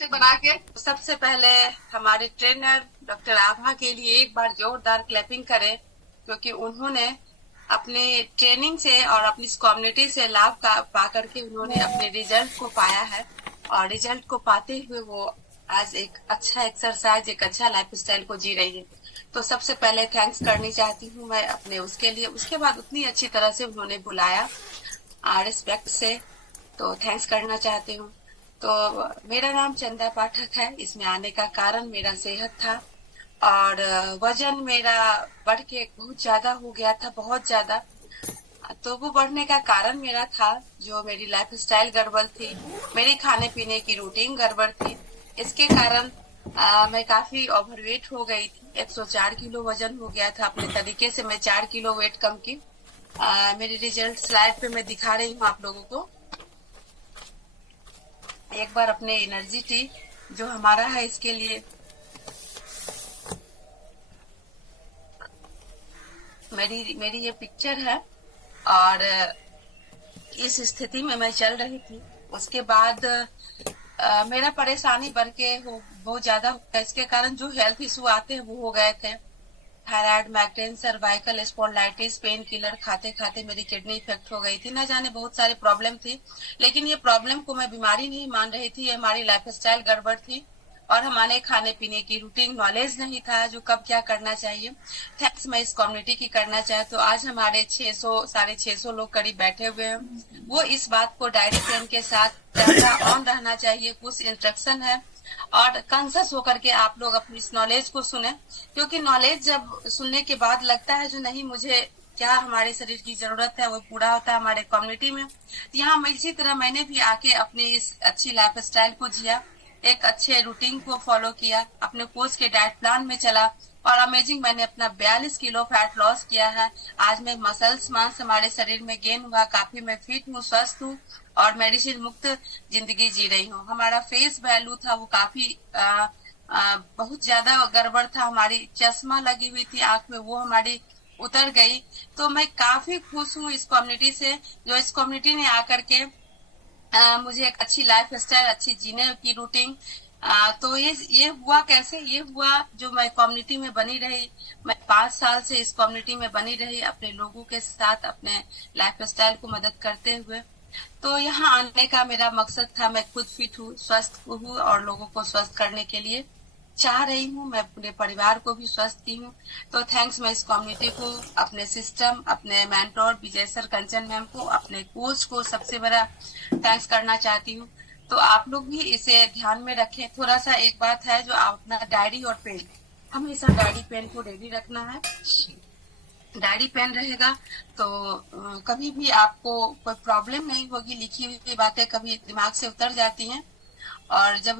से बना के। सबसे पहले हमारे ट्रेनर डॉक्टर आभा के लिए एक बार जोरदार क्लैपिंग करें, क्योंकि उन्होंने अपनी ट्रेनिंग से और अपनी कम्युनिटी से लाभ पा करके उन्होंने अपने रिजल्ट को पाया है, और रिजल्ट को पाते हुए वो आज एक अच्छा एक्सरसाइज, एक अच्छा लाइफस्टाइल को जी रही है। तो सबसे पहले थैंक्स करनी चाहती हूँ मैं अपने उसके लिए। उसके बाद उतनी अच्छी तरह से उन्होंने बुलाया रिस्पेक्ट से, तो थैंक्स करना चाहती हूँ। तो मेरा नाम चंदा पाठक है। इसमें आने का कारण मेरा सेहत था, और वजन मेरा बढ़ के बहुत ज्यादा हो गया था, बहुत ज्यादा। तो वो बढ़ने का कारण मेरा था जो मेरी लाइफस्टाइल गड़बड़ थी, मेरी खाने पीने की रूटीन गड़बड़ थी। इसके कारण मैं काफी ओवरवेट हो गई थी। 104 किलो वजन हो गया था। अपने तरीके से मैं 4 किलो वेट कम की। मेरे रिजल्ट स्लाइड पे मैं दिखा रही हूँ आप लोगों को। एक बार अपने एनर्जी टी जो हमारा है इसके लिए मेरी ये पिक्चर है, और इस स्थिति में मैं चल रही थी। उसके बाद मेरा परेशानी बढ़ के हो बहुत ज्यादा हो गया। इसके कारण जो हेल्थ इशू आते हैं वो हो गए थे। Thyroid, migraine, cervical spondylitis, pain killer खाते खाते मेरी किडनी इफेक्ट हो गई थी। न जाने बहुत सारी प्रॉब्लम थी, लेकिन ये प्रॉब्लम को मैं बीमारी नहीं मान रही थी। ये हमारी लाइफस्टाइल गड़बड़ थी, और हमारे खाने पीने की रूटीन नॉलेज नहीं था जो कब क्या करना चाहिए। थैंक्स मैं इस कम्युनिटी की करना चाहे तो आज हमारे 600 लोग करीब बैठे हुए हैं। वो इस बात को डायरी पेन के साथ कैमरा ऑन रहना चाहिए, कुछ इंस्ट्रक्शन है, और कॉन्सियस होकर के आप लोग अपनी इस नॉलेज को सुने। क्योंकि नॉलेज जब सुनने के बाद लगता है जो नहीं, मुझे क्या हमारे शरीर की जरूरत है वो पूरा होता है हमारे कम्युनिटी में। यहाँ मैं इसी तरह मैंने भी आके अपनी इस अच्छी लाइफस्टाइल को जिया, एक अच्छे रूटीन को फॉलो किया, अपने कोच के डाइट प्लान में चला, और अमेजिंग मैंने अपना 42 किलो फैट लॉस किया है। आज मैं मसल्स मांस हमारे शरीर में गेन हुआ, काफी मैं फिट हूँ, स्वस्थ हूँ, और मेडिसिन मुक्त जिंदगी जी रही हूँ। हमारा फेस वैल्यू था वो काफी बहुत ज्यादा गड़बड़ था। हमारी चश्मा लगी हुई थी आंख में, वो हमारी उतर गई। तो मैं काफी खुश हूँ इस कम्युनिटी से, जो इस कम्युनिटी ने आकर के मुझे एक अच्छी लाइफ स्टाइल, अच्छी जीने की रूटीन। तो ये हुआ कैसे? ये हुआ जो मैं कम्युनिटी में बनी रही। मैं 5 साल से इस कम्युनिटी में बनी रही, अपने लोगों के साथ अपने लाइफ स्टाइल को मदद करते हुए। तो यहाँ आने का मेरा मकसद था, मैं खुद फिट हूँ, स्वस्थ हूँ, और लोगों को स्वस्थ करने के लिए चाह रही हूँ। मैं अपने परिवार को भी स्वस्थ की हूँ। तो थैंक्स मैं इस कम्युनिटी को, अपने सिस्टम, अपने मेंटोर विजय सर, कंचन मैम को, अपने कोच को सबसे बड़ा थैंक्स करना चाहती हूँ। तो आप लोग भी इसे ध्यान में रखें। थोड़ा सा एक बात है, जो अपना डायरी और पेन, हमेशा डायरी पेन को रेडी रखना है। डायरी पेन रहेगा तो कभी भी आपको कोई प्रॉब्लम नहीं होगी। लिखी हुई बातें कभी दिमाग से उतर जाती हैं, और जब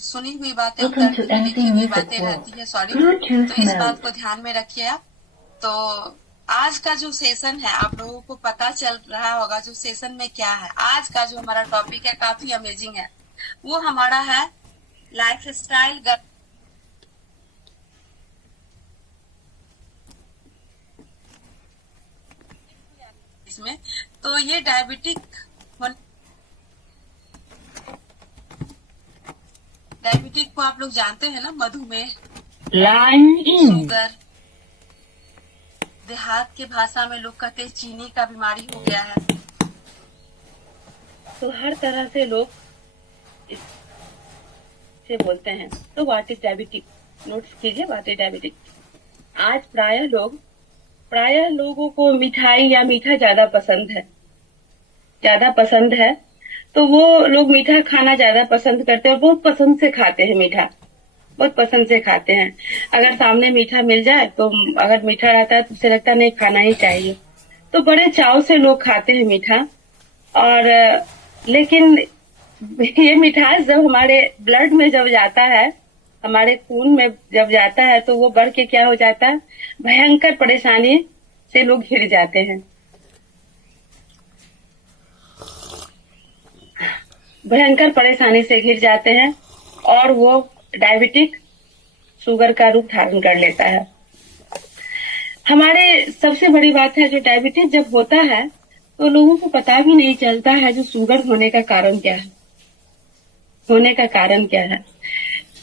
सुनी हुई बातें उतरती हैं, लिखी हुई बातें रहती है, सॉरी। तो इस बात को ध्यान में रखिए आप। तो आज का जो सेशन है, आप लोगों को पता चल रहा होगा जो सेशन में क्या है। आज का जो हमारा टॉपिक है काफी अमेजिंग है। वो हमारा है लाइफ स्टाइल इसमें। तो ये डायबिटिक को आप लोग जानते हैं ना, मधुमेह, शुगर, देहात की भाषा में लोग कहते हैं चीनी का बीमारी हो गया है। तो हर तरह से लोग इससे बोलते हैं। तो व्हाट इज डायबिटिक? नोट्स कीजिए, व्हाट इज डायबिटिक। आज प्राय लोगों को मिठाई या मीठा ज्यादा पसंद है। तो वो लोग मीठा खाना ज्यादा पसंद करते हैं, और बहुत पसंद से खाते हैं मीठा, बहुत पसंद से खाते हैं। अगर सामने मीठा मिल जाए तो अगर मीठा रहता है तो उसे लगता नहीं, खाना ही चाहिए। तो बड़े चाव से लोग खाते हैं मीठा। और लेकिन ये मिठास जब हमारे ब्लड में जब जाता है, हमारे खून में जब जाता है, तो वो बढ़ के क्या हो जाता है, भयंकर परेशानी से लोग घिर जाते हैं। भयंकर परेशानी से घिर जाते हैं, और वो डायबिटिक शुगर का रूप धारण कर लेता है। हमारे सबसे बड़ी बात है, जो डायबिटीज जब होता है तो लोगों को पता भी नहीं चलता है जो शुगर होने का कारण क्या है। होने का कारण क्या है।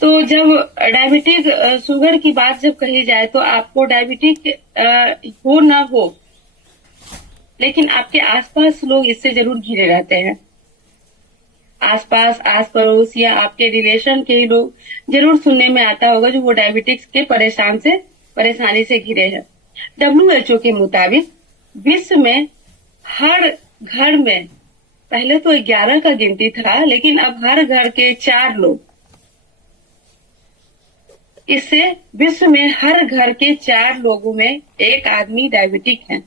तो जब डायबिटीज शुगर की बात जब कही जाए तो आपको डायबिटीज हो ना हो, लेकिन आपके आसपास लोग इससे जरूर घिरे रहते हैं। आसपास, आस पड़ोस या आपके रिलेशन के ही लोग जरूर सुनने में आता होगा जो वो डायबिटिक्स के परेशानी से घिरे हैं। WHO के मुताबिक विश्व में हर घर में, पहले तो 11 का गिनती था, लेकिन अब हर घर के 4 लोग, इससे विश्व में हर घर के 4 लोगों में एक आदमी डायबिटिक है,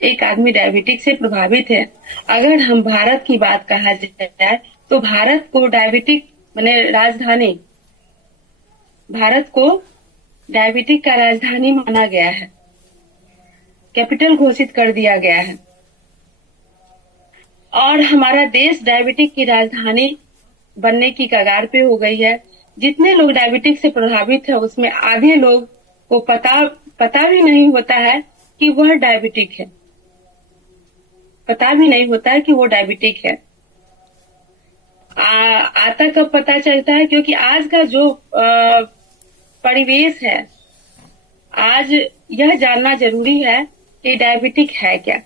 एक आदमी डायबिटिक से प्रभावित है। अगर हम भारत की बात कहा जाए तो भारत को डायबिटिक राजधानी, भारत को डायबिटिक का राजधानी माना गया है, कैपिटल घोषित कर दिया गया है। और हमारा देश डायबिटिक की राजधानी बनने की कगार पे हो गई है। जितने लोग डायबिटिक से प्रभावित है उसमें आधे लोग को पता भी नहीं होता है कि वह डायबिटिक है, पता भी नहीं होता है कि वो डायबिटिक है। आता कब पता चलता है, क्योंकि आज का जो परिवेश है, आज यह जानना जरूरी है कि डायबिटिक है क्या।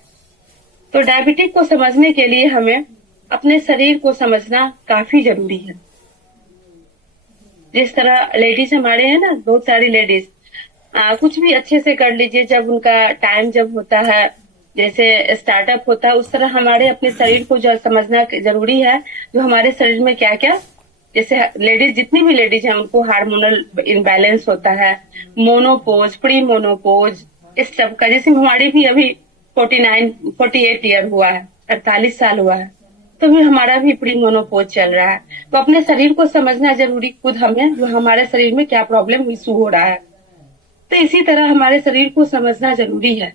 तो डायबिटिक को समझने के लिए हमें अपने शरीर को समझना काफी जरूरी है। जिस तरह लेडीज हमारे हैं ना, बहुत सारी लेडीज कुछ भी अच्छे से कर लीजिए, जब उनका टाइम जब होता है, जैसे स्टार्टअप होता है, उस तरह हमारे अपने शरीर को जो समझना जरूरी है, जो हमारे शरीर में क्या क्या, जैसे लेडीज, जितनी भी लेडीज हैं उनको हार्मोनल इम्बैलेंस होता है, मोनोपोज, प्री मोनोपोज, इस सब का। जैसे हमारी भी अभी 48 ईयर हुआ है, 48 साल हुआ है, तो भी हमारा भी प्री मोनोपोज चल रहा है। तो अपने शरीर को समझना जरूरी, खुद हमें, जो हमारे शरीर में क्या प्रॉब्लम इशू हो रहा है। तो इसी तरह हमारे शरीर को समझना जरूरी है।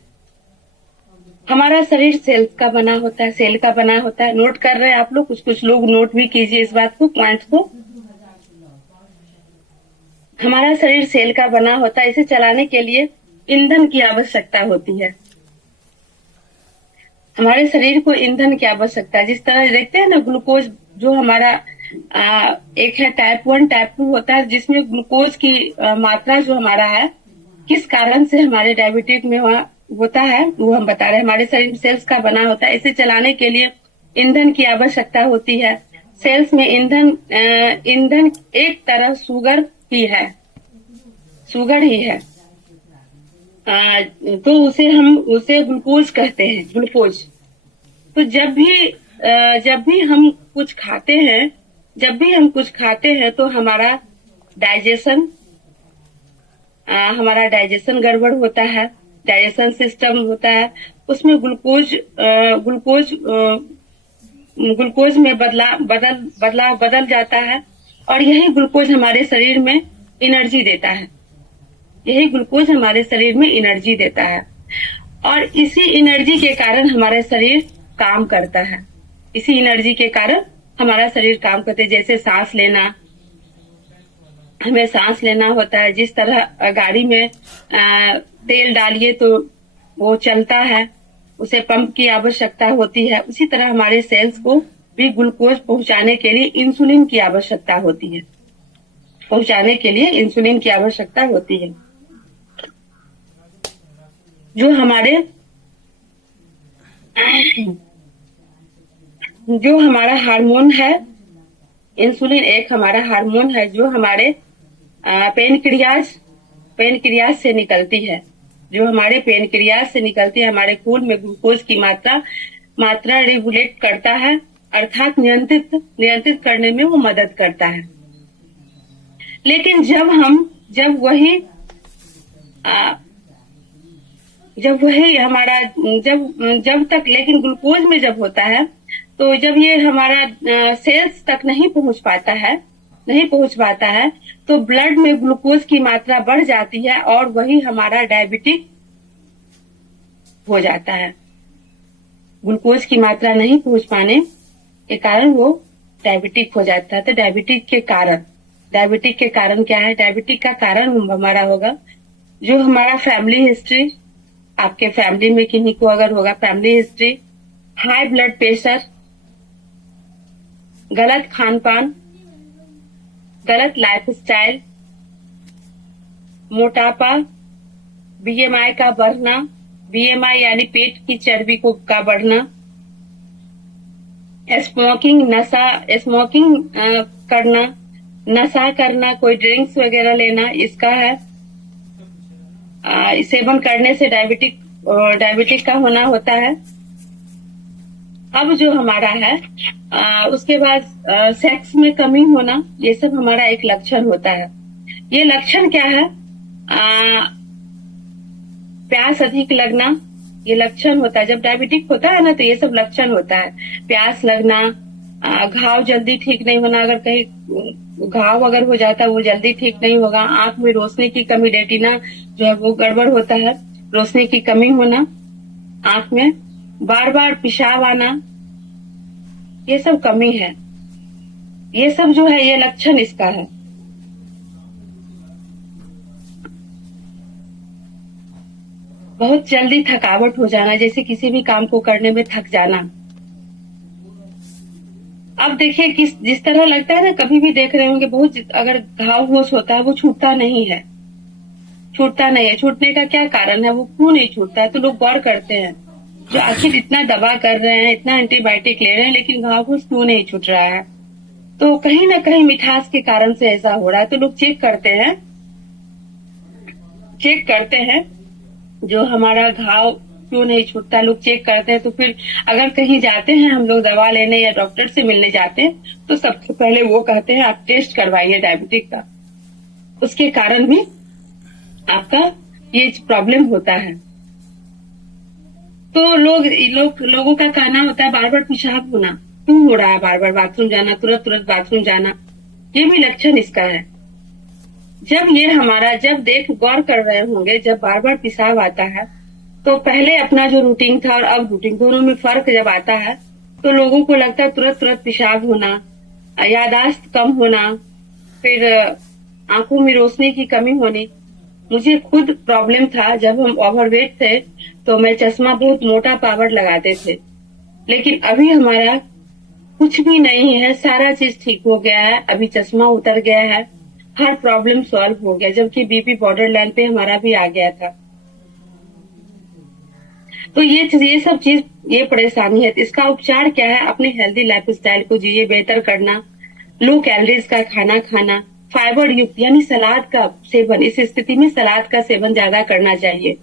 हमारा शरीर सेल का बना होता है, सेल का बना होता है। नोट कर रहे हैं आप लोग, कुछ लोग नोट भी कीजिए इस बात को, पॉइंट को। हमारा शरीर सेल का बना होता है, इसे चलाने के लिए ईंधन की आवश्यकता होती है। हमारे शरीर को ईंधन की आवश्यकता है। जिस तरह देखते हैं ना, ग्लूकोज जो हमारा एक है टाइप 1, टाइप 2 होता है, जिसमें ग्लूकोज की मात्रा जो हमारा है, किस कारण से हमारे डायबिटिक में होता है, वो हम बता रहे हैं। हमारे शरीर सेल्स का बना होता है, इसे चलाने के लिए ईंधन की आवश्यकता होती है। सेल्स में ईंधन एक तरह शुगर ही है, शुगर ही है। तो उसे ग्लूकोज कहते हैं, ग्लूकोज। तो जब भी हम कुछ खाते हैं तो हमारा डाइजेशन गड़बड़ होता है, डाइजेशन सिस्टम होता है, उसमें ग्लूकोज में बदल जाता है, और यही ग्लूकोज हमारे शरीर में एनर्जी देता है, यही ग्लूकोज हमारे शरीर में एनर्जी देता है। और इसी एनर्जी के कारण हमारा शरीर काम करता है, इसी एनर्जी के कारण हमारा शरीर काम करता है। जैसे सांस लेना, हमें सांस लेना होता है। जिस तरह गाड़ी में तेल डालिए तो वो चलता है, उसे पंप की आवश्यकता होती है, उसी तरह हमारे सेल्स को भी ग्लूकोज पहुंचाने के लिए इंसुलिन की आवश्यकता होती है, पहुंचाने के लिए इंसुलिन की आवश्यकता होती है। जो हमारा हार्मोन है, इंसुलिन एक हमारा हार्मोन है जो हमारे पेनक्रियाज से निकलती है, जो हमारे पेनक्रियाज से निकलती है, हमारे खून में ग्लूकोज की मात्रा रेगुलेट करता है, अर्थात नियंत्रित करने में वो मदद करता है। लेकिन लेकिन ग्लूकोज में जब होता है, तो जब ये हमारा सेल्स तक नहीं पहुंच पाता है, तो ब्लड में ग्लूकोज की मात्रा बढ़ जाती है और वही हमारा डायबिटिक हो जाता है। ग्लूकोज की मात्रा नहीं पहुंच पाने के कारण वो डायबिटिक हो जाता है। तो डायबिटिक के कारण क्या है? डायबिटिक का कारण हमारा होगा जो हमारा फैमिली हिस्ट्री, आपके फैमिली में किन्हीं को अगर होगा family history, high blood pressure, गलत खान पान, गलत लाइफस्टाइल, मोटापा, बीएमआई का बढ़ना, बीएमआई यानी पेट की चर्बी का बढ़ना, स्मोकिंग करना, नशा करना, कोई ड्रिंक्स वगैरह लेना, इसका है। सेवन करने से डायबिटिक का होना होता है। अब जो हमारा है उसके बाद सेक्स में कमी होना, ये सब हमारा एक लक्षण होता है। ये लक्षण क्या है? प्यास अधिक लगना, ये लक्षण होता है। जब डायबिटिक होता है ना तो ये सब लक्षण होता है। प्यास लगना, घाव जल्दी ठीक नहीं होना, अगर कहीं घाव अगर हो जाता है वो जल्दी ठीक नहीं होगा। आंख में रोशनी की कमी, रेटिना जो है वो गड़बड़ होता है, रोशनी की कमी होना आंख में, बार बार पेशाब आना, ये सब कमी है। ये सब जो है ये लक्षण इसका है। बहुत जल्दी थकावट हो जाना, जैसे किसी भी काम को करने में थक जाना। अब देखिए जिस तरह लगता है ना, कभी भी देख रहे होंगे बहुत अगर घाव होश होता है वो छूटता नहीं है। छूटने का क्या कारण है, वो क्यों नहीं छूटता है? तो लोग गौर करते हैं जो आखिर इतना दवा कर रहे हैं, इतना एंटीबायोटिक ले रहे हैं, लेकिन घाव होश क्यों नहीं छूट रहा है? तो कहीं ना कहीं मिठास के कारण से ऐसा हो रहा है। तो लोग चेक करते हैं जो हमारा घाव क्यों नहीं छूटता, लोग चेक करते हैं। तो फिर अगर कहीं जाते हैं हम लोग दवा लेने या डॉक्टर से मिलने जाते हैं तो सबसे पहले वो कहते हैं आप टेस्ट करवाइए डायबिटिक का, उसके कारण भी आपका ये प्रॉब्लम होता है। तो लोगों का कहना होता है बार बार पेशाब होना, क्यों हो रहा है बार बार बाथरूम जाना, तुरंत बाथरूम जाना, ये भी लक्षण इसका है। जब गौर कर रहे होंगे, जब बार बार पेशाब आता है तो पहले अपना जो रूटीन था और अब रूटीन दोनों में फर्क जब आता है तो लोगों को लगता है तुरंत पेशाब होना, याददाश्त कम होना, फिर आंखों में रोशनी की कमी होनी। मुझे खुद प्रॉब्लम था, जब हम ओवरवेट थे तो मैं चश्मा बहुत मोटा पावर लगाते थे, लेकिन अभी हमारा कुछ भी नहीं है, सारा चीज ठीक हो गया है। अभी चश्मा उतर गया है, हर प्रॉब्लम सॉल्व हो गया, जबकि बीपी बॉर्डर लाइन पे हमारा भी आ गया था। तो ये सब चीज, ये परेशानी है। इसका उपचार क्या है? अपने हेल्दी लाइफस्टाइल को जिए, बेहतर करना, लो कैलोरीज का खाना खाना, फाइबर युक्त यानी सलाद का सेवन, इस स्थिति में सलाद का सेवन ज्यादा करना चाहिए,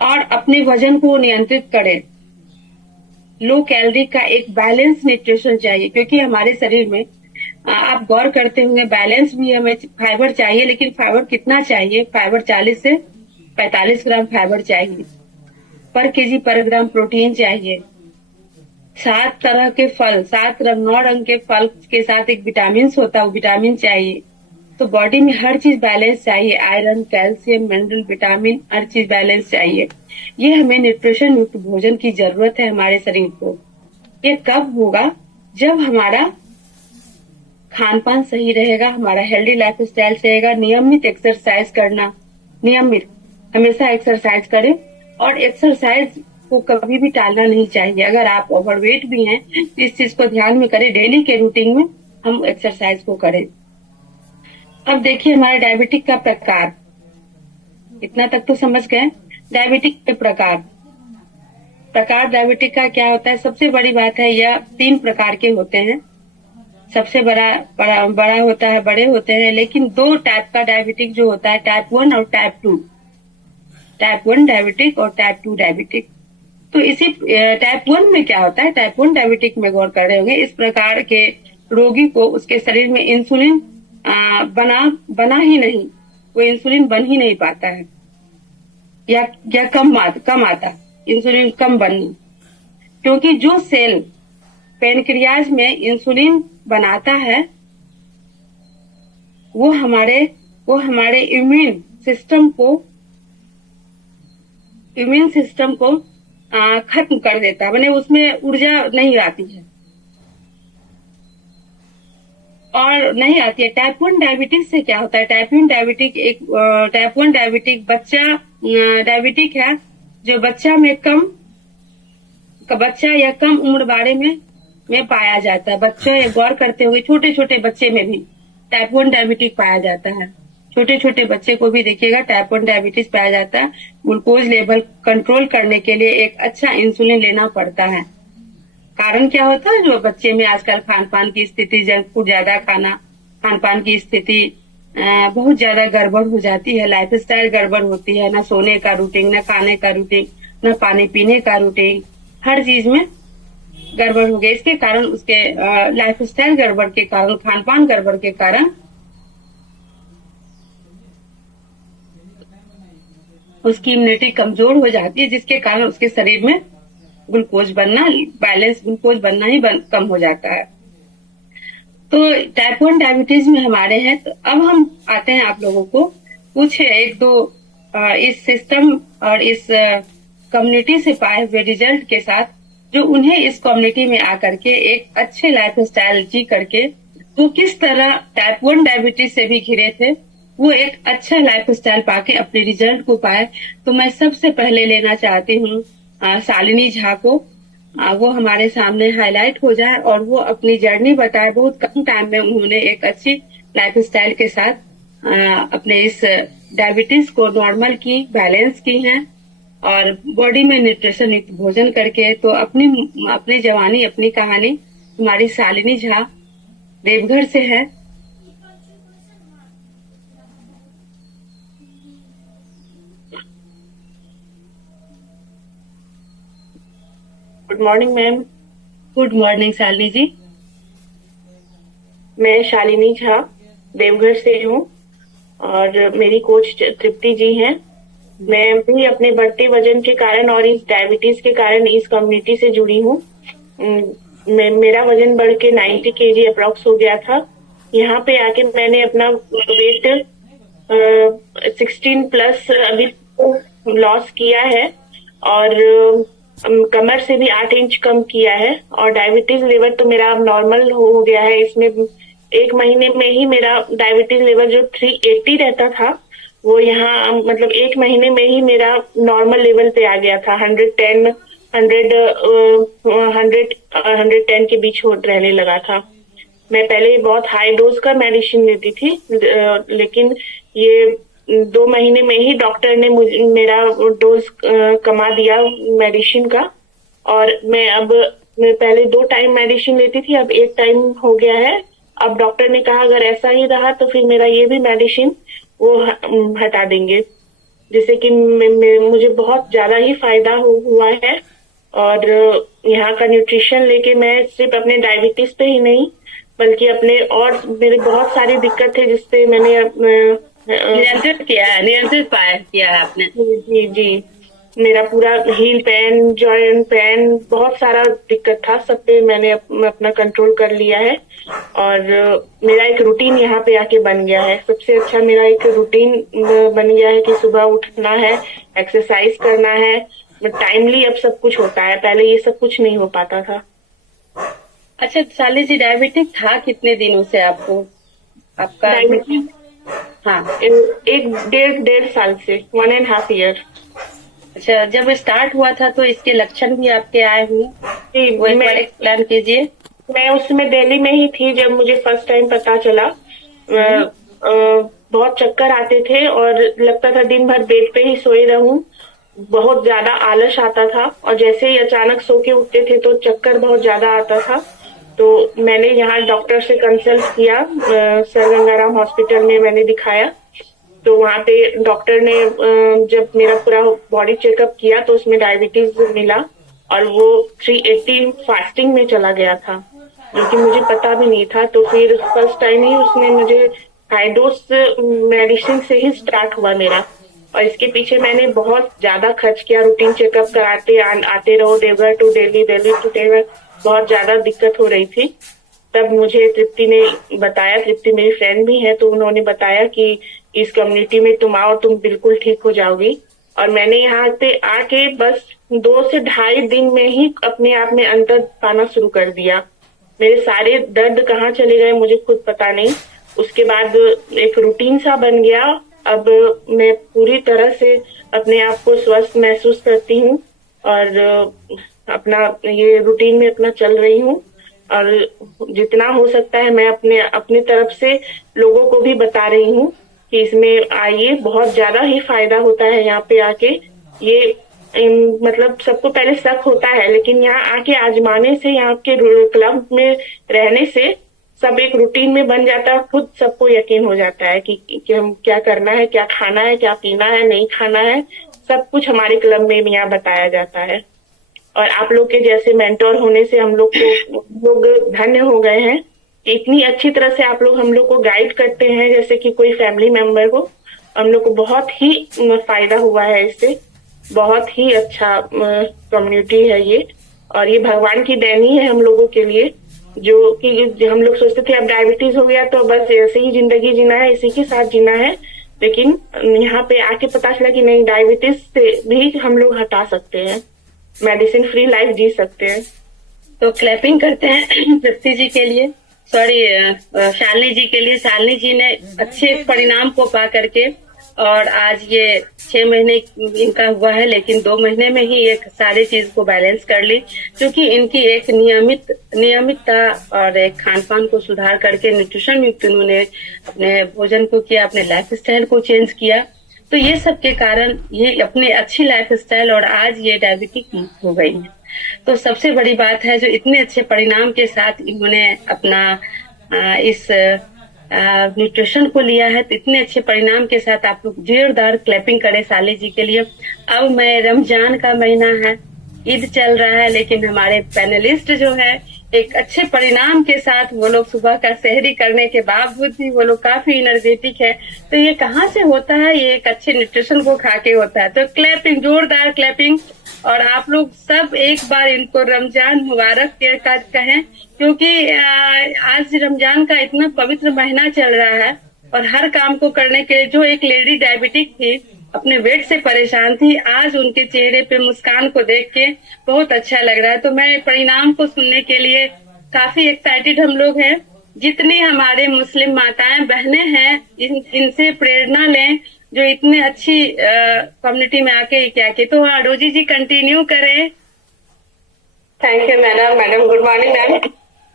और अपने वजन को नियंत्रित करें। लो कैलोरी का एक बैलेंस न्यूट्रिशन चाहिए, क्योंकि हमारे शरीर में आप गौर करते होंगे बैलेंस भी हमें फाइबर चाहिए, लेकिन फाइबर कितना चाहिए? फाइबर 40 से 45 ग्राम फाइबर चाहिए पर केजी पर ग्राम, प्रोटीन चाहिए, 7 तरह के फल, 9 रंग के फल के साथ एक विटामिन होता है, वो विटामिन चाहिए। तो बॉडी में हर चीज बैलेंस चाहिए, आयरन, कैल्शियम, मिनरल, विटामिन, हर चीज बैलेंस चाहिए। ये हमें न्यूट्रिशन युक्त भोजन की जरूरत है हमारे शरीर को। ये कब होगा? जब हमारा खान पान सही रहेगा, हमारा हेल्दी लाइफ स्टाइल रहेगा, नियमित एक्सरसाइज करना, नियमित हमेशा एक्सरसाइज करें, और एक्सरसाइज को कभी भी टालना नहीं चाहिए। अगर आप ओवरवेट भी हैं तो इस चीज को ध्यान में करें, डेली के रूटीन में हम एक्सरसाइज को करें। अब देखिए हमारे डायबिटिक का प्रकार, इतना तक तो समझ गए। डायबिटिक के प्रकार डायबिटिक का क्या होता है? सबसे बड़ी बात है, यह 3 प्रकार के होते हैं। सबसे बड़ा होता है, बड़े होते हैं, लेकिन 2 टाइप का डायबिटिक जो होता है, टाइप 1 और टाइप 2, टाइप 1 डायबिटिक और टाइप 2 डायबिटिक। तो इसी टाइप 1 में क्या होता है? टाइप 1 डायबिटिक में गौर कर रहे होंगे, इस प्रकार के रोगी को उसके शरीर में इंसुलिन बना ही नहीं, वो इंसुलिन बन ही नहीं पाता है, या कम आता, इंसुलिन कम बननी, क्योंकि जो सेल पेनक्रियाज में इंसुलिन बनाता है वो हमारे इम्यून सिस्टम को खत्म कर देता है, माने उसमें ऊर्जा नहीं आती है, और नहीं आती है। टाइप 1 डायबिटीज से क्या होता है? टाइप 1 डायबिटिक बच्चा डायबिटिक है, जो बच्चा या कम उम्र बारे में में पाया जाता है। बच्चे गौर करते होंगे, छोटे छोटे बच्चे में भी टाइप 1 डायबिटीज पाया जाता है। छोटे छोटे बच्चे को भी देखिएगा टाइप 1 डायबिटीज पाया जाता है। ग्लूकोज लेवल कंट्रोल करने के लिए एक अच्छा इंसुलिन लेना पड़ता है। कारण क्या होता है, जो बच्चे में आजकल खान पान की स्थिति, जंक फूड ज्यादा खाना, खान पान की स्थिति बहुत ज्यादा गड़बड़ हो जाती है, लाइफ स्टाइल गड़बड़ होती है, ना सोने का रूटीन, ना खाने का रूटीन, ना पानी पीने का रूटीन, हर चीज में गड़बड़ हो गई। इसके कारण उसके लाइफ स्टाइल गड़बड़ के कारण, खान पान गड़बड़ के कारण उसकी इम्यूनिटी कमजोर हो जाती है, जिसके कारण उसके शरीर में ग्लूकोज बनना, बैलेंस ग्लूकोज बनना ही कम हो जाता है। तो टाइप 1 डायबिटीज में हमारे हैं। तो अब हम आते हैं आप लोगों को कुछ एक दो इस सिस्टम और इस कम्युनिटी से पाए हुए रिजल्ट के साथ, जो उन्हें इस कम्युनिटी में आकर के एक अच्छे लाइफ स्टाइल जी करके वो किस तरह टाइप 1 डायबिटीज से भी घिरे थे, वो एक अच्छा लाइफ स्टाइल पाके अपने रिजल्ट को पाए। तो मैं सबसे पहले लेना चाहती हूँ शालिनी झा को। वो हमारे सामने हाईलाइट हो जाए और वो अपनी जर्नी बताए। बहुत कम टाइम में उन्होंने एक अच्छी लाइफ स्टाइल के साथ अपने इस डायबिटीज को नॉर्मल की, बैलेंस की हैं और बॉडी में न्यूट्रिशन युक्त भोजन करके। तो अपनी जवानी, अपनी कहानी हमारी शालिनी झा देवघर से है। Good morning ma'am. Good morning Shalini ji. मैं शालिनी झा देवघर से हूँ और मेरी कोच तृप्ति जी हैं। मैं भी अपने बढ़ते वजन के कारण और इस डायबिटीज के कारण इस कम्युनिटी से जुड़ी हूँ। मेरा वजन बढ़ के 90 kg अप्रोक्स हो गया था। यहाँ पे आके मैंने अपना वेट 16 प्लस अभी लॉस किया है और कमर से भी 8 इंच कम किया है और डायबिटीज लेवल तो मेरा अब नॉर्मल हो गया है। इसमें 1 महीने में ही मेरा डायबिटीज लेवल जो 380 रहता था, वो यहाँ मतलब 1 महीने में ही मेरा नॉर्मल लेवल पे आ गया था। 110 के बीच रहने लगा था। मैं पहले बहुत हाई डोज का मेडिसिन लेती थी, लेकिन ये 2 महीने में ही डॉक्टर ने मेरा डोज कमा दिया मेडिसिन का। और मैं पहले 2 टाइम मेडिसिन लेती थी, अब 1 टाइम हो गया है। अब डॉक्टर ने कहा अगर ऐसा ही रहा तो फिर मेरा ये भी मेडिसिन वो हटा देंगे, जिससे कि मुझे बहुत ज्यादा ही फायदा हुआ है। और यहाँ का न्यूट्रिशन लेके मैं सिर्फ अपने डायबिटीज पे ही नहीं बल्कि अपने और मेरे बहुत सारी दिक्कत है जिसपे मैंने नियंत्रित किया है आपने। जी जी, मेरा पूरा हील पेन, जॉइंट पेन, बहुत सारा दिक्कत था, सब पे मैंने अपना कंट्रोल कर लिया है। और मेरा एक रूटीन यहाँ पे आके बन गया है। सबसे अच्छा मेरा एक रूटीन बन गया है कि सुबह उठना है, एक्सरसाइज करना है, टाइमली अब सब कुछ होता है। पहले ये सब कुछ नहीं हो पाता था। अच्छा शालिनी जी, डायबिटिक था कितने दिनों से आपको? आपका डायबिटीज हाँ, एक डेढ़ साल से, 1.5 ईयर। अच्छा, जब स्टार्ट हुआ था तो इसके लक्षण भी आपके आए हुए? वो एक बार एक्सप्लेन कीजिए। मैं उसमें दिल्ली में ही थी जब मुझे फर्स्ट टाइम पता चला। बहुत चक्कर आते थे और लगता था दिन भर बेड पे ही सोए रहूं। बहुत ज्यादा आलस आता था और जैसे ही अचानक सो के उठते थे तो चक्कर बहुत ज्यादा आता था। तो मैंने यहाँ डॉक्टर से कंसल्ट किया, सर गंगाराम हॉस्पिटल में मैंने दिखाया। तो वहाँ पे डॉक्टर ने जब मेरा पूरा बॉडी चेकअप किया तो उसमें डायबिटीज मिला और वो 380 फास्टिंग में चला गया था, जो कि मुझे पता भी नहीं था। तो फिर फर्स्ट टाइम ही उसने मुझे हाई डोज मेडिसिन से ही स्टार्ट हुआ मेरा। और इसके पीछे मैंने बहुत ज्यादा खर्च किया, रूटीन चेकअप कराते आते रहो, देवघर टू दिल्ली, दिल्ली टू देवघर, बहुत ज्यादा दिक्कत हो रही थी। तब मुझे तृप्ति ने बताया, तृप्ति मेरी फ्रेंड भी है, तो उन्होंने बताया कि इस कम्युनिटी में तुम आओ, तुम बिल्कुल ठीक हो जाओगी। और मैंने यहाँ पे आके बस 2 से ढाई दिन में ही अपने आप में अंतर पाना शुरू कर दिया। मेरे सारे दर्द कहाँ चले गए मुझे खुद पता नहीं। उसके बाद एक रूटीन सा बन गया। अब मैं पूरी तरह से अपने आप को स्वस्थ महसूस करती हूँ और अपना ये रूटीन में अपना चल रही हूँ। और जितना हो सकता है मैं अपनी तरफ से लोगों को भी बता रही हूँ कि इसमें आइए, बहुत ज्यादा ही फायदा होता है यहाँ पे आके। ये मतलब सबको पहले शक होता है, लेकिन यहाँ आके आजमाने से, यहाँ के क्लब में रहने से सब एक रूटीन में बन जाता है। खुद सबको यकीन हो जाता है कि हम क्या करना है, क्या खाना है, क्या पीना है, नहीं खाना है, सब कुछ हमारे क्लब में भी यहाँ बताया जाता है। और आप लोग के जैसे मेंटोर होने से हम लोग धन्य हो गए हैं। इतनी अच्छी तरह से आप लोग हम लोग को गाइड करते हैं जैसे कि कोई फैमिली मेंबर हो। हम लोग को बहुत ही फायदा हुआ है इससे। बहुत ही अच्छा कम्युनिटी है ये, और ये भगवान की देन ही है हम लोगों के लिए। जो हम लोग सोचते थे अब डायबिटीज हो गया तो बस ऐसे ही जिंदगी जीना है, इसी के साथ जीना है, लेकिन यहाँ पे आके पता चला कि नहीं, डायबिटीज से भी हम लोग हटा सकते हैं, मेडिसिन फ्री लाइफ जी सकते हैं। तो क्लैपिंग करते हैं तृप्ति जी के लिए, सॉरी शालिनी जी के लिए। शालिनी जी ने अच्छे परिणाम को पा करके, और आज ये 6 महीने इनका हुआ है, लेकिन 2 महीने में ही एक सारी चीज को बैलेंस कर ली, क्योंकि इनकी एक नियमितता और एक खान पान को सुधार करके न्यूट्रिशन युक्त इन्होंने अपने भोजन को किया, अपने लाइफ स्टाइल को चेंज किया। तो ये सब के कारण ये अपने अच्छी लाइफ स्टाइल और आज ये डायबिटिक मुक्त हो गई है। तो सबसे बड़ी बात है जो इतने अच्छे परिणाम के साथ इन्होंने अपना इस न्यूट्रिशन को लिया है, तो इतने अच्छे परिणाम के साथ आप लोग जोरदार क्लैपिंग करें शाली जी के लिए। अब मैं रमजान का महीना है, ईद चल रहा है, लेकिन हमारे पैनलिस्ट जो है एक अच्छे परिणाम के साथ वो लोग सुबह का सहरी करने के बावजूद भी वो लोग काफी एनर्जेटिक है। तो ये कहाँ से होता है? ये एक अच्छे न्यूट्रिशन को खा के होता है। तो क्लैपिंग, जोरदार क्लैपिंग। और आप लोग सब एक बार इनको रमजान मुबारक के कहें, क्योंकि आज रमजान का इतना पवित्र महीना चल रहा है और हर काम को करने के लिए जो एक लेडी डायबिटिक थी, अपने वेट से परेशान थी, आज उनके चेहरे पे मुस्कान को देख के बहुत अच्छा लग रहा है। तो मैं परिणाम को सुनने के लिए काफी एक्साइटेड हम लोग हैं। जितनी हमारे मुस्लिम माताएं बहनें हैं, इनसे प्रेरणा लें, जो इतने अच्छी कम्युनिटी में आके क्या के। तो हाँ, रोजी जी कंटिन्यू करें। Thank you madam good morning ma'am.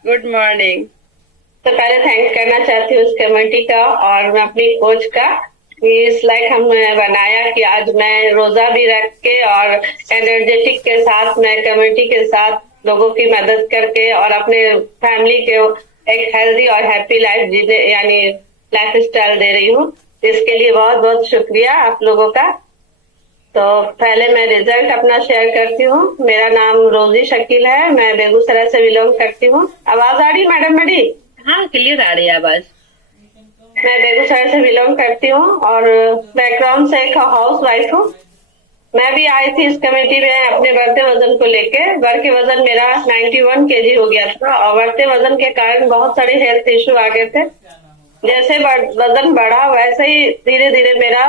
Good morning. तो पहले थैंक करना चाहती हूँ उस कमेटी का और मैं अपनी कोच का। इस लाइक हम बनाया कि आज मैं रोजा भी रख के और एनर्जेटिक के साथ मैं कमेटी के साथ लोगों की मदद करके और अपने फैमिली के एक हेल्दी और हैप्पी लाइफ जीने यानी लाइफ स्टाइल दे रही हूँ। इसके लिए बहुत बहुत शुक्रिया आप लोगों का। तो पहले मैं रिजल्ट अपना शेयर करती हूँ। मेरा नाम रोजी शकील है, मैं बेगूसराय से बिलोंग करती हूँ। आवाज आ रही मैडम मेरी? हाँ, क्लियर आ रही है आवाज। मैं बेगूसराय से बिलोंग करती हूँ और बैकग्राउंड से एक हाउस वाइफ हूँ। मैं भी आई थी इस कमेटी में अपने बढ़ते वजन को लेके। बढ़ के वजन मेरा 91 kg हो गया था और बढ़ते वजन के कारण बहुत सारे हेल्थ इश्यू आ गए थे। जैसे वजन बढ़ा वैसे ही धीरे धीरे मेरा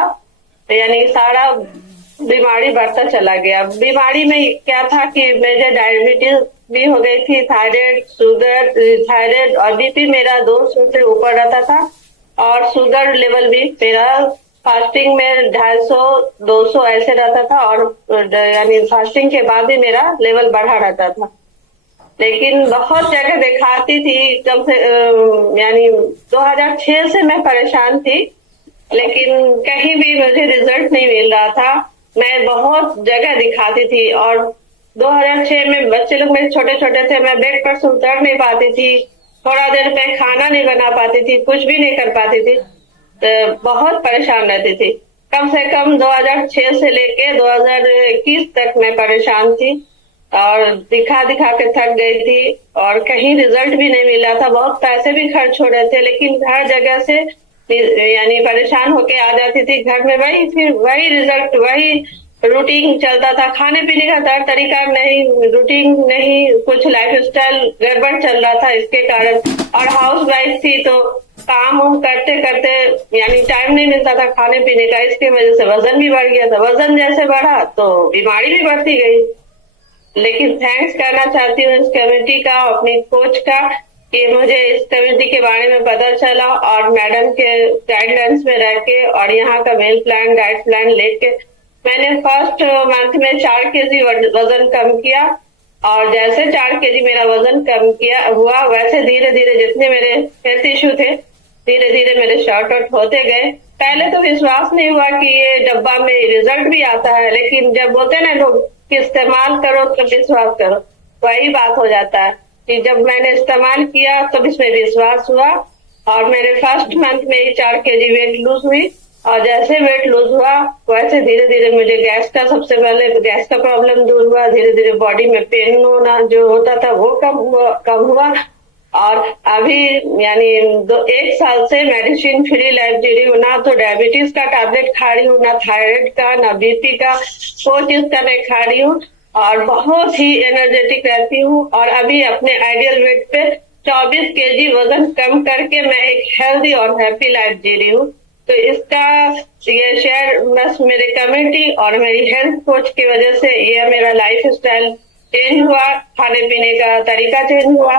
यानी सारा बीमारी बढ़ता चला गया। बीमारी में क्या था कि मुझे डायबिटीज भी हो गई थी, थायराइड और बीपी मेरा 200 से ऊपर रहता था और शुगर लेवल भी मेरा फास्टिंग में 250-200 ऐसे रहता था और यानी फास्टिंग के बाद भी मेरा लेवल बढ़ा रहता था। लेकिन बहुत जगह दिखाती थी, कम से यानी 2006 से मैं परेशान थी, लेकिन कहीं भी मुझे रिजल्ट नहीं मिल रहा था। मैं बहुत जगह दिखाती थी और 2006 में बच्चे लोग मेरे छोटे छोटे थे, मैं बेड पर से उतर नहीं पाती थी, थोड़ा देर पे खाना नहीं बना पाती थी, कुछ भी नहीं कर पाती थी, तो बहुत परेशान रहती थी। कम से कम 2006 से लेके 2021 तक मैं परेशान थी और दिखा के थक गई थी और कहीं रिजल्ट भी नहीं मिला था। बहुत पैसे भी खर्च हो रहे थे, लेकिन हर जगह से यानी परेशान होके आ जाती थी। घर में वही रिजल्ट, वही रूटीन चलता था। खाने पीने का तरीका नहीं, रूटीन नहीं, कुछ लाइफ स्टाइल गड़बड़ चल रहा था इसके कारण। और हाउस वाइफ थी तो काम करते करते यानी टाइम नहीं मिलता था खाने पीने का, इसके वजह से वजन भी बढ़ गया था। वजन जैसे बढ़ा तो बीमारी भी बढ़ती गई। लेकिन थैंक्स करना चाहती हूँ इस कमेटी का, अपनी कोच का, कि मुझे इस कमेटी के बारे में पता चला और मैडम के गाइडलाइंस में रह के और यहाँ का मील प्लान, डाइट प्लान लेके मैंने फर्स्ट मंथ में 4 kg वजन कम किया और जैसे 4 kg मेरा वजन कम किया हुआ, वैसे धीरे धीरे जितने मेरे हेल्थ इश्यू थे धीरे धीरे मेरे शॉर्ट आउट होते गए। पहले तो विश्वास नहीं हुआ कि ये डब्बा में रिजल्ट भी आता है, लेकिन जब बोलते ना लोग कि इस्तेमाल करो तो विश्वास करो, वही बात हो जाता है कि जब मैंने इस्तेमाल किया तब इसमें विश्वास हुआ और मेरे फर्स्ट मंथ में ही 4 kg वेट लूज हुई। और जैसे वेट लूज हुआ वैसे धीरे धीरे मुझे गैस का, सबसे पहले गैस का प्रॉब्लम दूर हुआ, धीरे धीरे बॉडी में पेन होना जो होता था वो कम हुआ। और अभी यानी 1 साल से मेडिसिन फ्री लाइफ जी रही हूँ। ना तो डायबिटीज का टैबलेट खा रही हूँ, ना थायराइड का, ना बीपी का, कोई चीज का नहीं खा रही हूँ और बहुत ही एनर्जेटिक रहती हूँ। और अभी अपने आइडियल वेट पे 24 kg वजन कम करके मैं एक हेल्दी और हैप्पी लाइफ जी रही हूँ। तो इसका ये शेयर बस मेरे कम्युनिटी और मेरी हेल्थ कोच की वजह से ये मेरा लाइफ स्टाइल चेंज हुआ, खाने पीने का तरीका चेंज हुआ